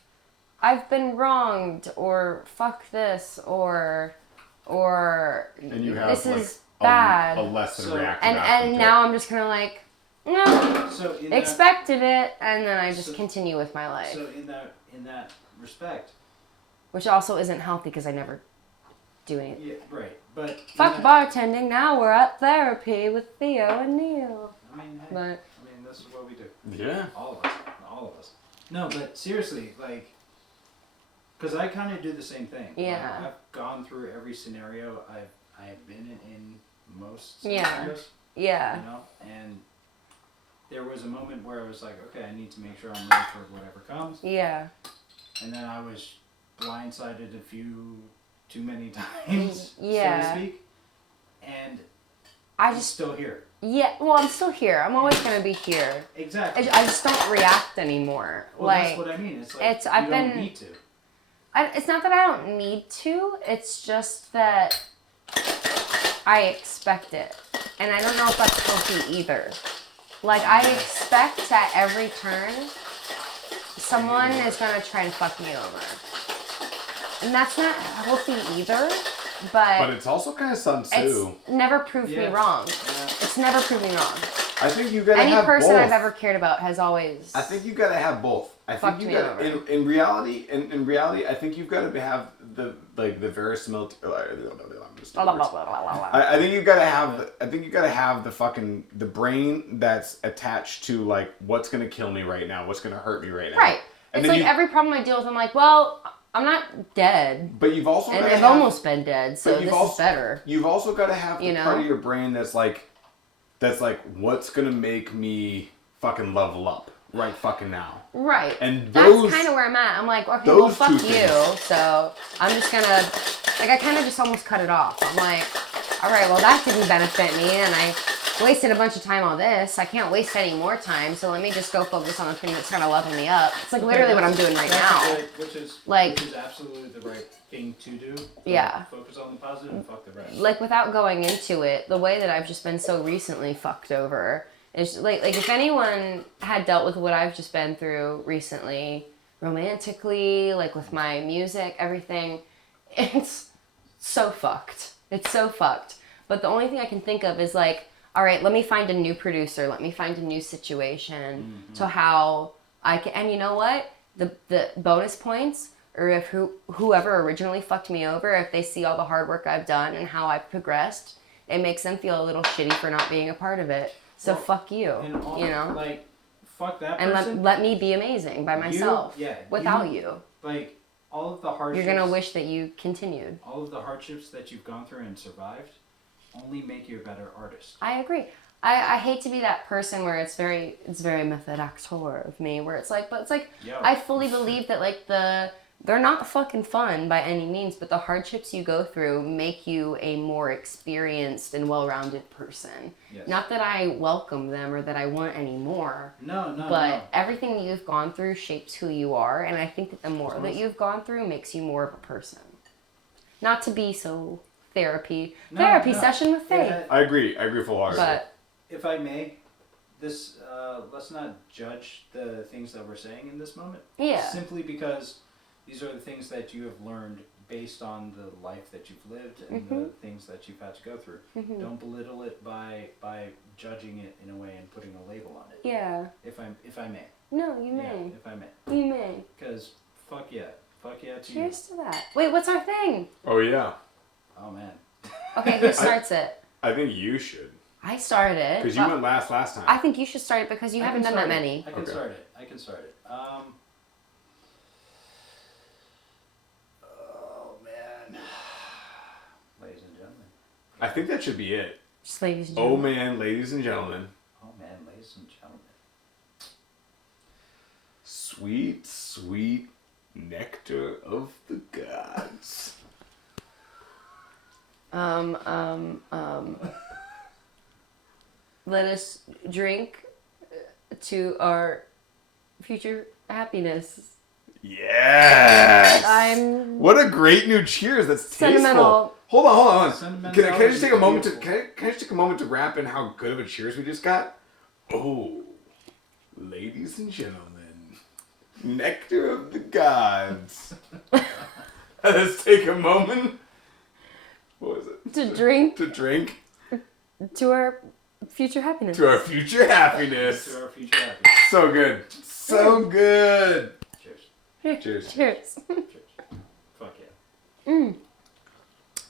I've been wronged, or fuck this, or And you have this like is bad. a less than So- reactive and outcome to now it. I'm just kind of like, no, So in expected it, and then I just So- continue with my life, So in that respect, which also isn't healthy because I never do anything. yeah, right. But Fuck in that, bartending. Now we're at therapy with Theo and Neil. I mean, hey, But this is what we do. Yeah. All of us. No, but seriously, like, because I kind of do the same thing. Yeah. Like, I've gone through every scenario. I've been in most Yeah. scenarios. yeah, You know, and there was a moment where I was like, okay, I need to make sure I'm ready for whatever comes. yeah, And then I was blindsided too many times, Yeah. so to speak. And I I'm just still here. yeah. Well, I'm still here. I'm always gonna be here. Exactly. I just don't react anymore. Well, like that's what I mean. It's like it's- you I've don't been- need to. it's not that I don't need to. It's just that I expect it, and I don't know if that's healthy either. Like I expect at every turn, someone is gonna try and fuck me over, and that's not healthy either. But it's also kind of Sun Tzu. It's never proved me Yeah. wrong. Yeah. It's never proved me wrong. I think you gotta Any have person both. I've ever cared about has always. I think you gotta have both. I think fucked you me got over. in reality. In reality, I think you've got to have the verisimilitude. I think you've got to have. I think you got to have the fucking the brain that's attached to like what's gonna kill me right now, what's gonna hurt me right now. Right. And It's then like every problem I deal with, I'm like, well, I'm not dead. But you've also And gotta I've have, almost been dead, so but this you've is better. You've also got to have the You know? part of your brain that's like, what's gonna make me fucking level up right fucking now. Right. And that's those kind of where I'm at. I'm like, okay, well, those fuck two you. things. So I'm just gonna, like, I kind of just almost cut it off. I'm like, all right, well, that didn't benefit me, and I wasted a bunch of time on this. I can't waste any more time, so let me just go focus on the thing that's kind of leveling me up. It's like literally what I'm doing right now. Which is absolutely the right thing to do. Yeah. Focus on the positive and fuck the rest. Like, without going into it, the way that I've just been so recently fucked over is like if anyone had dealt with what I've just been through recently, romantically, like with my music, everything, it's so fucked. It's so fucked. But the only thing I can think of is like, all right, let me find a new producer. Let me find a new situation to how I can. And you know what? The bonus points, or if whoever originally fucked me over, if they see all the hard work I've done and how I've progressed, it makes them feel a little shitty for not being a part of it. So fuck you. And You know? like, fuck that And person. let me be amazing by myself. Without you. Like, all of the hardships. You're gonna wish that you continued. All of the hardships that you've gone through and survived only make you a better artist. I agree. I hate to be that person where it's very method actor of me, where it's like, but it's like, Yo. I fully believe that like they're not fucking fun by any means, but the hardships you go through make you a more experienced and well-rounded person. Yes. Not that I welcome them or that I want any more. No. But everything that you've gone through shapes who you are, and I think that the more that you've gone through makes you more of a person. Not to be so therapy session with Faith. Yeah, I agree full-heartedly. But if I may, this let's not judge the things that we're saying in this moment. yeah. Simply because these are the things that you have learned based on the life that you've lived and the things that you've had to go through. Don't belittle it by judging it in a way and putting a label on it. Yeah. If I may. No, you Yeah, may. if I may. You may. Because fuck yeah to you. Cheers to that. Wait, what's our thing? Oh yeah. Oh man. Okay, who starts it? I think you should. I started it. Because you went last time. I think you should start it because you haven't done that many. I can Okay. start it. Oh man. Ladies and gentlemen. I think that should be it. Just ladies and Oh gentlemen. man, ladies and gentlemen. Oh man, ladies and gentlemen. Sweet, sweet nectar of the gods. Let us drink to our future happiness. Yes! I'm What a great new cheers. That's tasteful. Sentimental. Hold on. Sentimental Can I just take a moment to is can I just take a moment to wrap in how good of a cheers we just got? Oh, ladies and gentlemen, nectar of the gods. Let's take a moment. What was it? to drink To drink to our future happiness. to our future happiness. To our future happiness. So good. So good. Cheers. Cheers. Cheers. Cheers. Fuck yeah.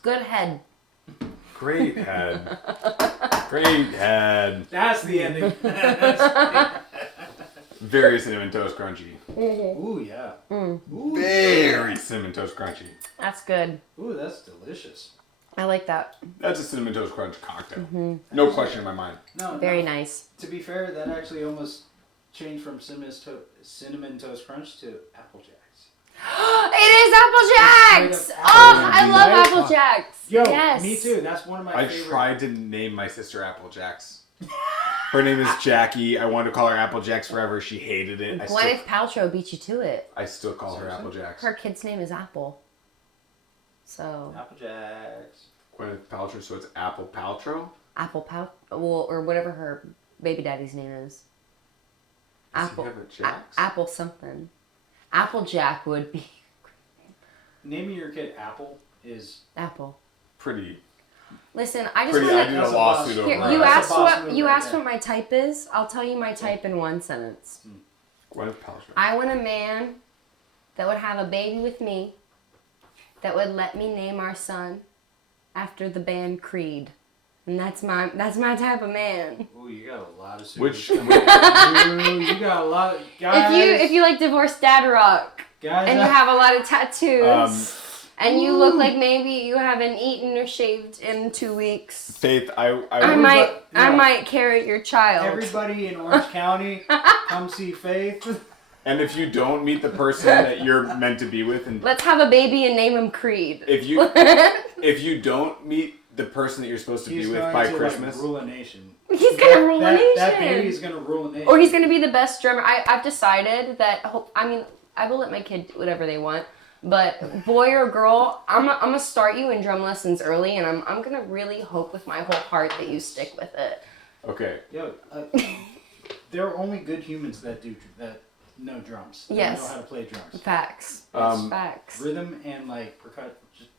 Good head. Great head. Great head. That's the ending. Very cinnamon toast crunchy. Ooh yeah. Ooh, Very cinnamon toast crunchy. That's good. Ooh, that's delicious. I like that. That's a cinnamon toast crunch cocktail. No question in my mind. No, Very no. nice. To be fair, that actually almost changed from cinnamon toast crunch to Apple Jacks. It is Apple Jacks! Straight up Oh, I Apple love Jacks. Apple Jacks. Yo, yes. me too. That's one of my I favorite. tried to name my sister Apple Jacks. Her name is Jackie. I wanted to call her Apple Jacks forever. She hated it. Gwyneth Paltrow beat you to it. I still call her Seriously? Apple Jacks. Her kid's name is Apple. So, Apple Jacks. Gwyneth Paltrow, so it's Apple Paltrow? Apple well, or whatever her baby daddy's name is. Does Apple. he have a Jacks? Apple something. Applejack would be Naming your kid Apple is Apple. Pretty. Listen, I just Pretty. I want did to. a That's a lawsuit boss. over You it. That's a asked boss what move you right asked there. what my type is. I'll tell you my type in one sentence. Gwyneth Paltrow. I want a man that would have a baby with me, that would let me name our son after the band Creed. And that's my type of man. Ooh, you got a lot of Which- Ooh, you got a lot of guys. If you like divorced dad rock guys, and you have a lot of tattoos and you look like maybe you haven't eaten or shaved in 2 weeks, Faith, I no. might carry your child. everybody in Orange County, come see Faith. and if you don't meet the person that you're meant to be with, and Let's have a baby and name him Creed. if you don't meet the person that you're supposed to He's be with going by to Christmas, like, rule a nation. He's gonna rule a nation. That baby is gonna rule a nation. Or he's gonna be the best drummer. I've decided that. I will let my kid do whatever they want, but boy or girl, I'm gonna start you in drum lessons early, and I'm gonna really hope with my whole heart that you stick with it. okay, Yo, there are only good humans that know drums. That Yes. know how to play drums. Facts. Um, Rhythm. Rhythm and like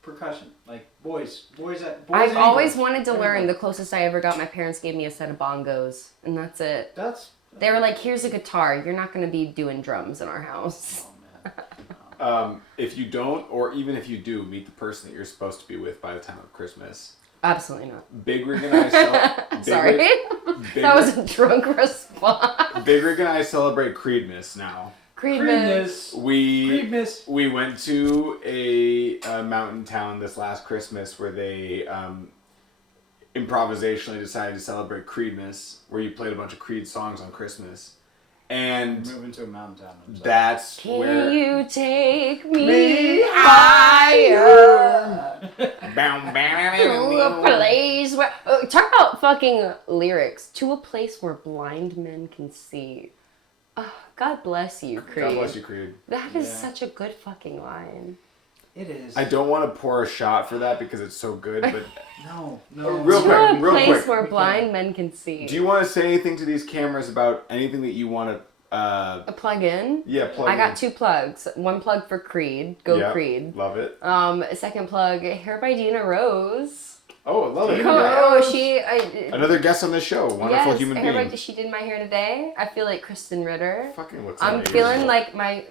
percussion. Like boys. I've and always girls. wanted to learn. Everybody. The closest I ever got, my parents gave me a set of bongos, and that's it. That's. They were like, "Here's a guitar. You're not gonna be doing drums in our house." Oh man. if you don't, or even if you do, meet the person that you're supposed to be with by the time of Christmas, Absolutely not. Big Rig and I Sorry, that was a drunk response. Big Rig and I celebrate Creedmas now. Creedmas. Creedmas. We went to a mountain town this last Christmas where they improvisationally decided to celebrate Creedmas, where you played a bunch of Creed songs on Christmas, and Moving to a mountain town. that's Can where. you take me higher to a place where... talk about fucking lyrics. To a place where blind men can see. Oh, God bless you, Creed. God bless you, Creed. That is Yeah. such a good fucking line. It is. I don't want to pour a shot for that because it's so good, but No. Real To quick, a real place quick. where blind men can see. do you want to say anything to these cameras about anything that you want to? A plug in? Plug I got in. 2 plugs. One plug for Creed. Go Yeah, Creed. Love it. Second plug, Hair by Dina Rose. Oh, I love it. Come on. Oh, she... Another guest on this show. Wonderful human being. She did my hair today. I feel like Kristen Ritter. Fucking looks I'm amazing. feeling like my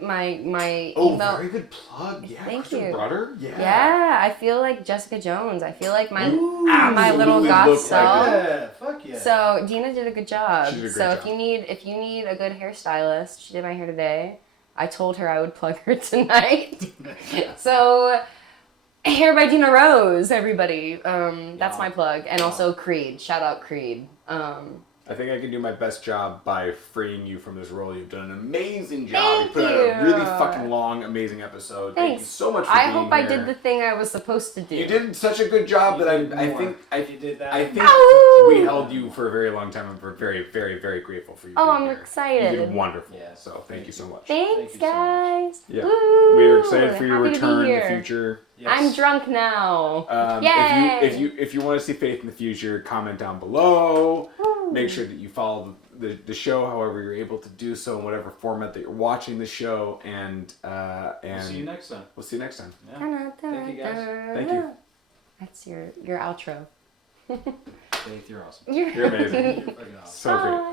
Oh, emo. very good plug. Yeah, Thank Kristen you. Brutter. Yeah, I feel like Jessica Jones. I feel like my Absolutely little goth look like self. Yeah. Fuck yeah. So Dina did a good job. She did a great So job. if you need a good hairstylist, she did my hair today. I told her I would plug her tonight. So Hair by Dina Rose, everybody. That's my plug. And also Creed. Shout out Creed. I think I can do my best job by freeing you from this role. You've done an amazing job. Thank You put out a you. really fucking long, amazing episode. Thank you Thanks. so much for I being hope I here. did the thing I was supposed to do. You did such a good job that I think you did that. I think Ow! we held you for a very long time, and we're very, very, very grateful for you. Oh, being I'm here. excited. You did wonderful. Yeah. So thank you so much. Thanks, Thank you so much. guys. Yeah. Woo! We are excited for your Happy to be return in the here. future. Yes. I'm drunk now. If Yay! you want to see Faith in the future, comment down below. Woo. Make sure that you follow the show, however you're able to do so, in whatever format that you're watching the show, and We'll see you next time. we'll see you next time. Yeah. Thank you, guys. Thank you. That's your outro. Faith, you're awesome. You're amazing. You're fucking awesome. So great.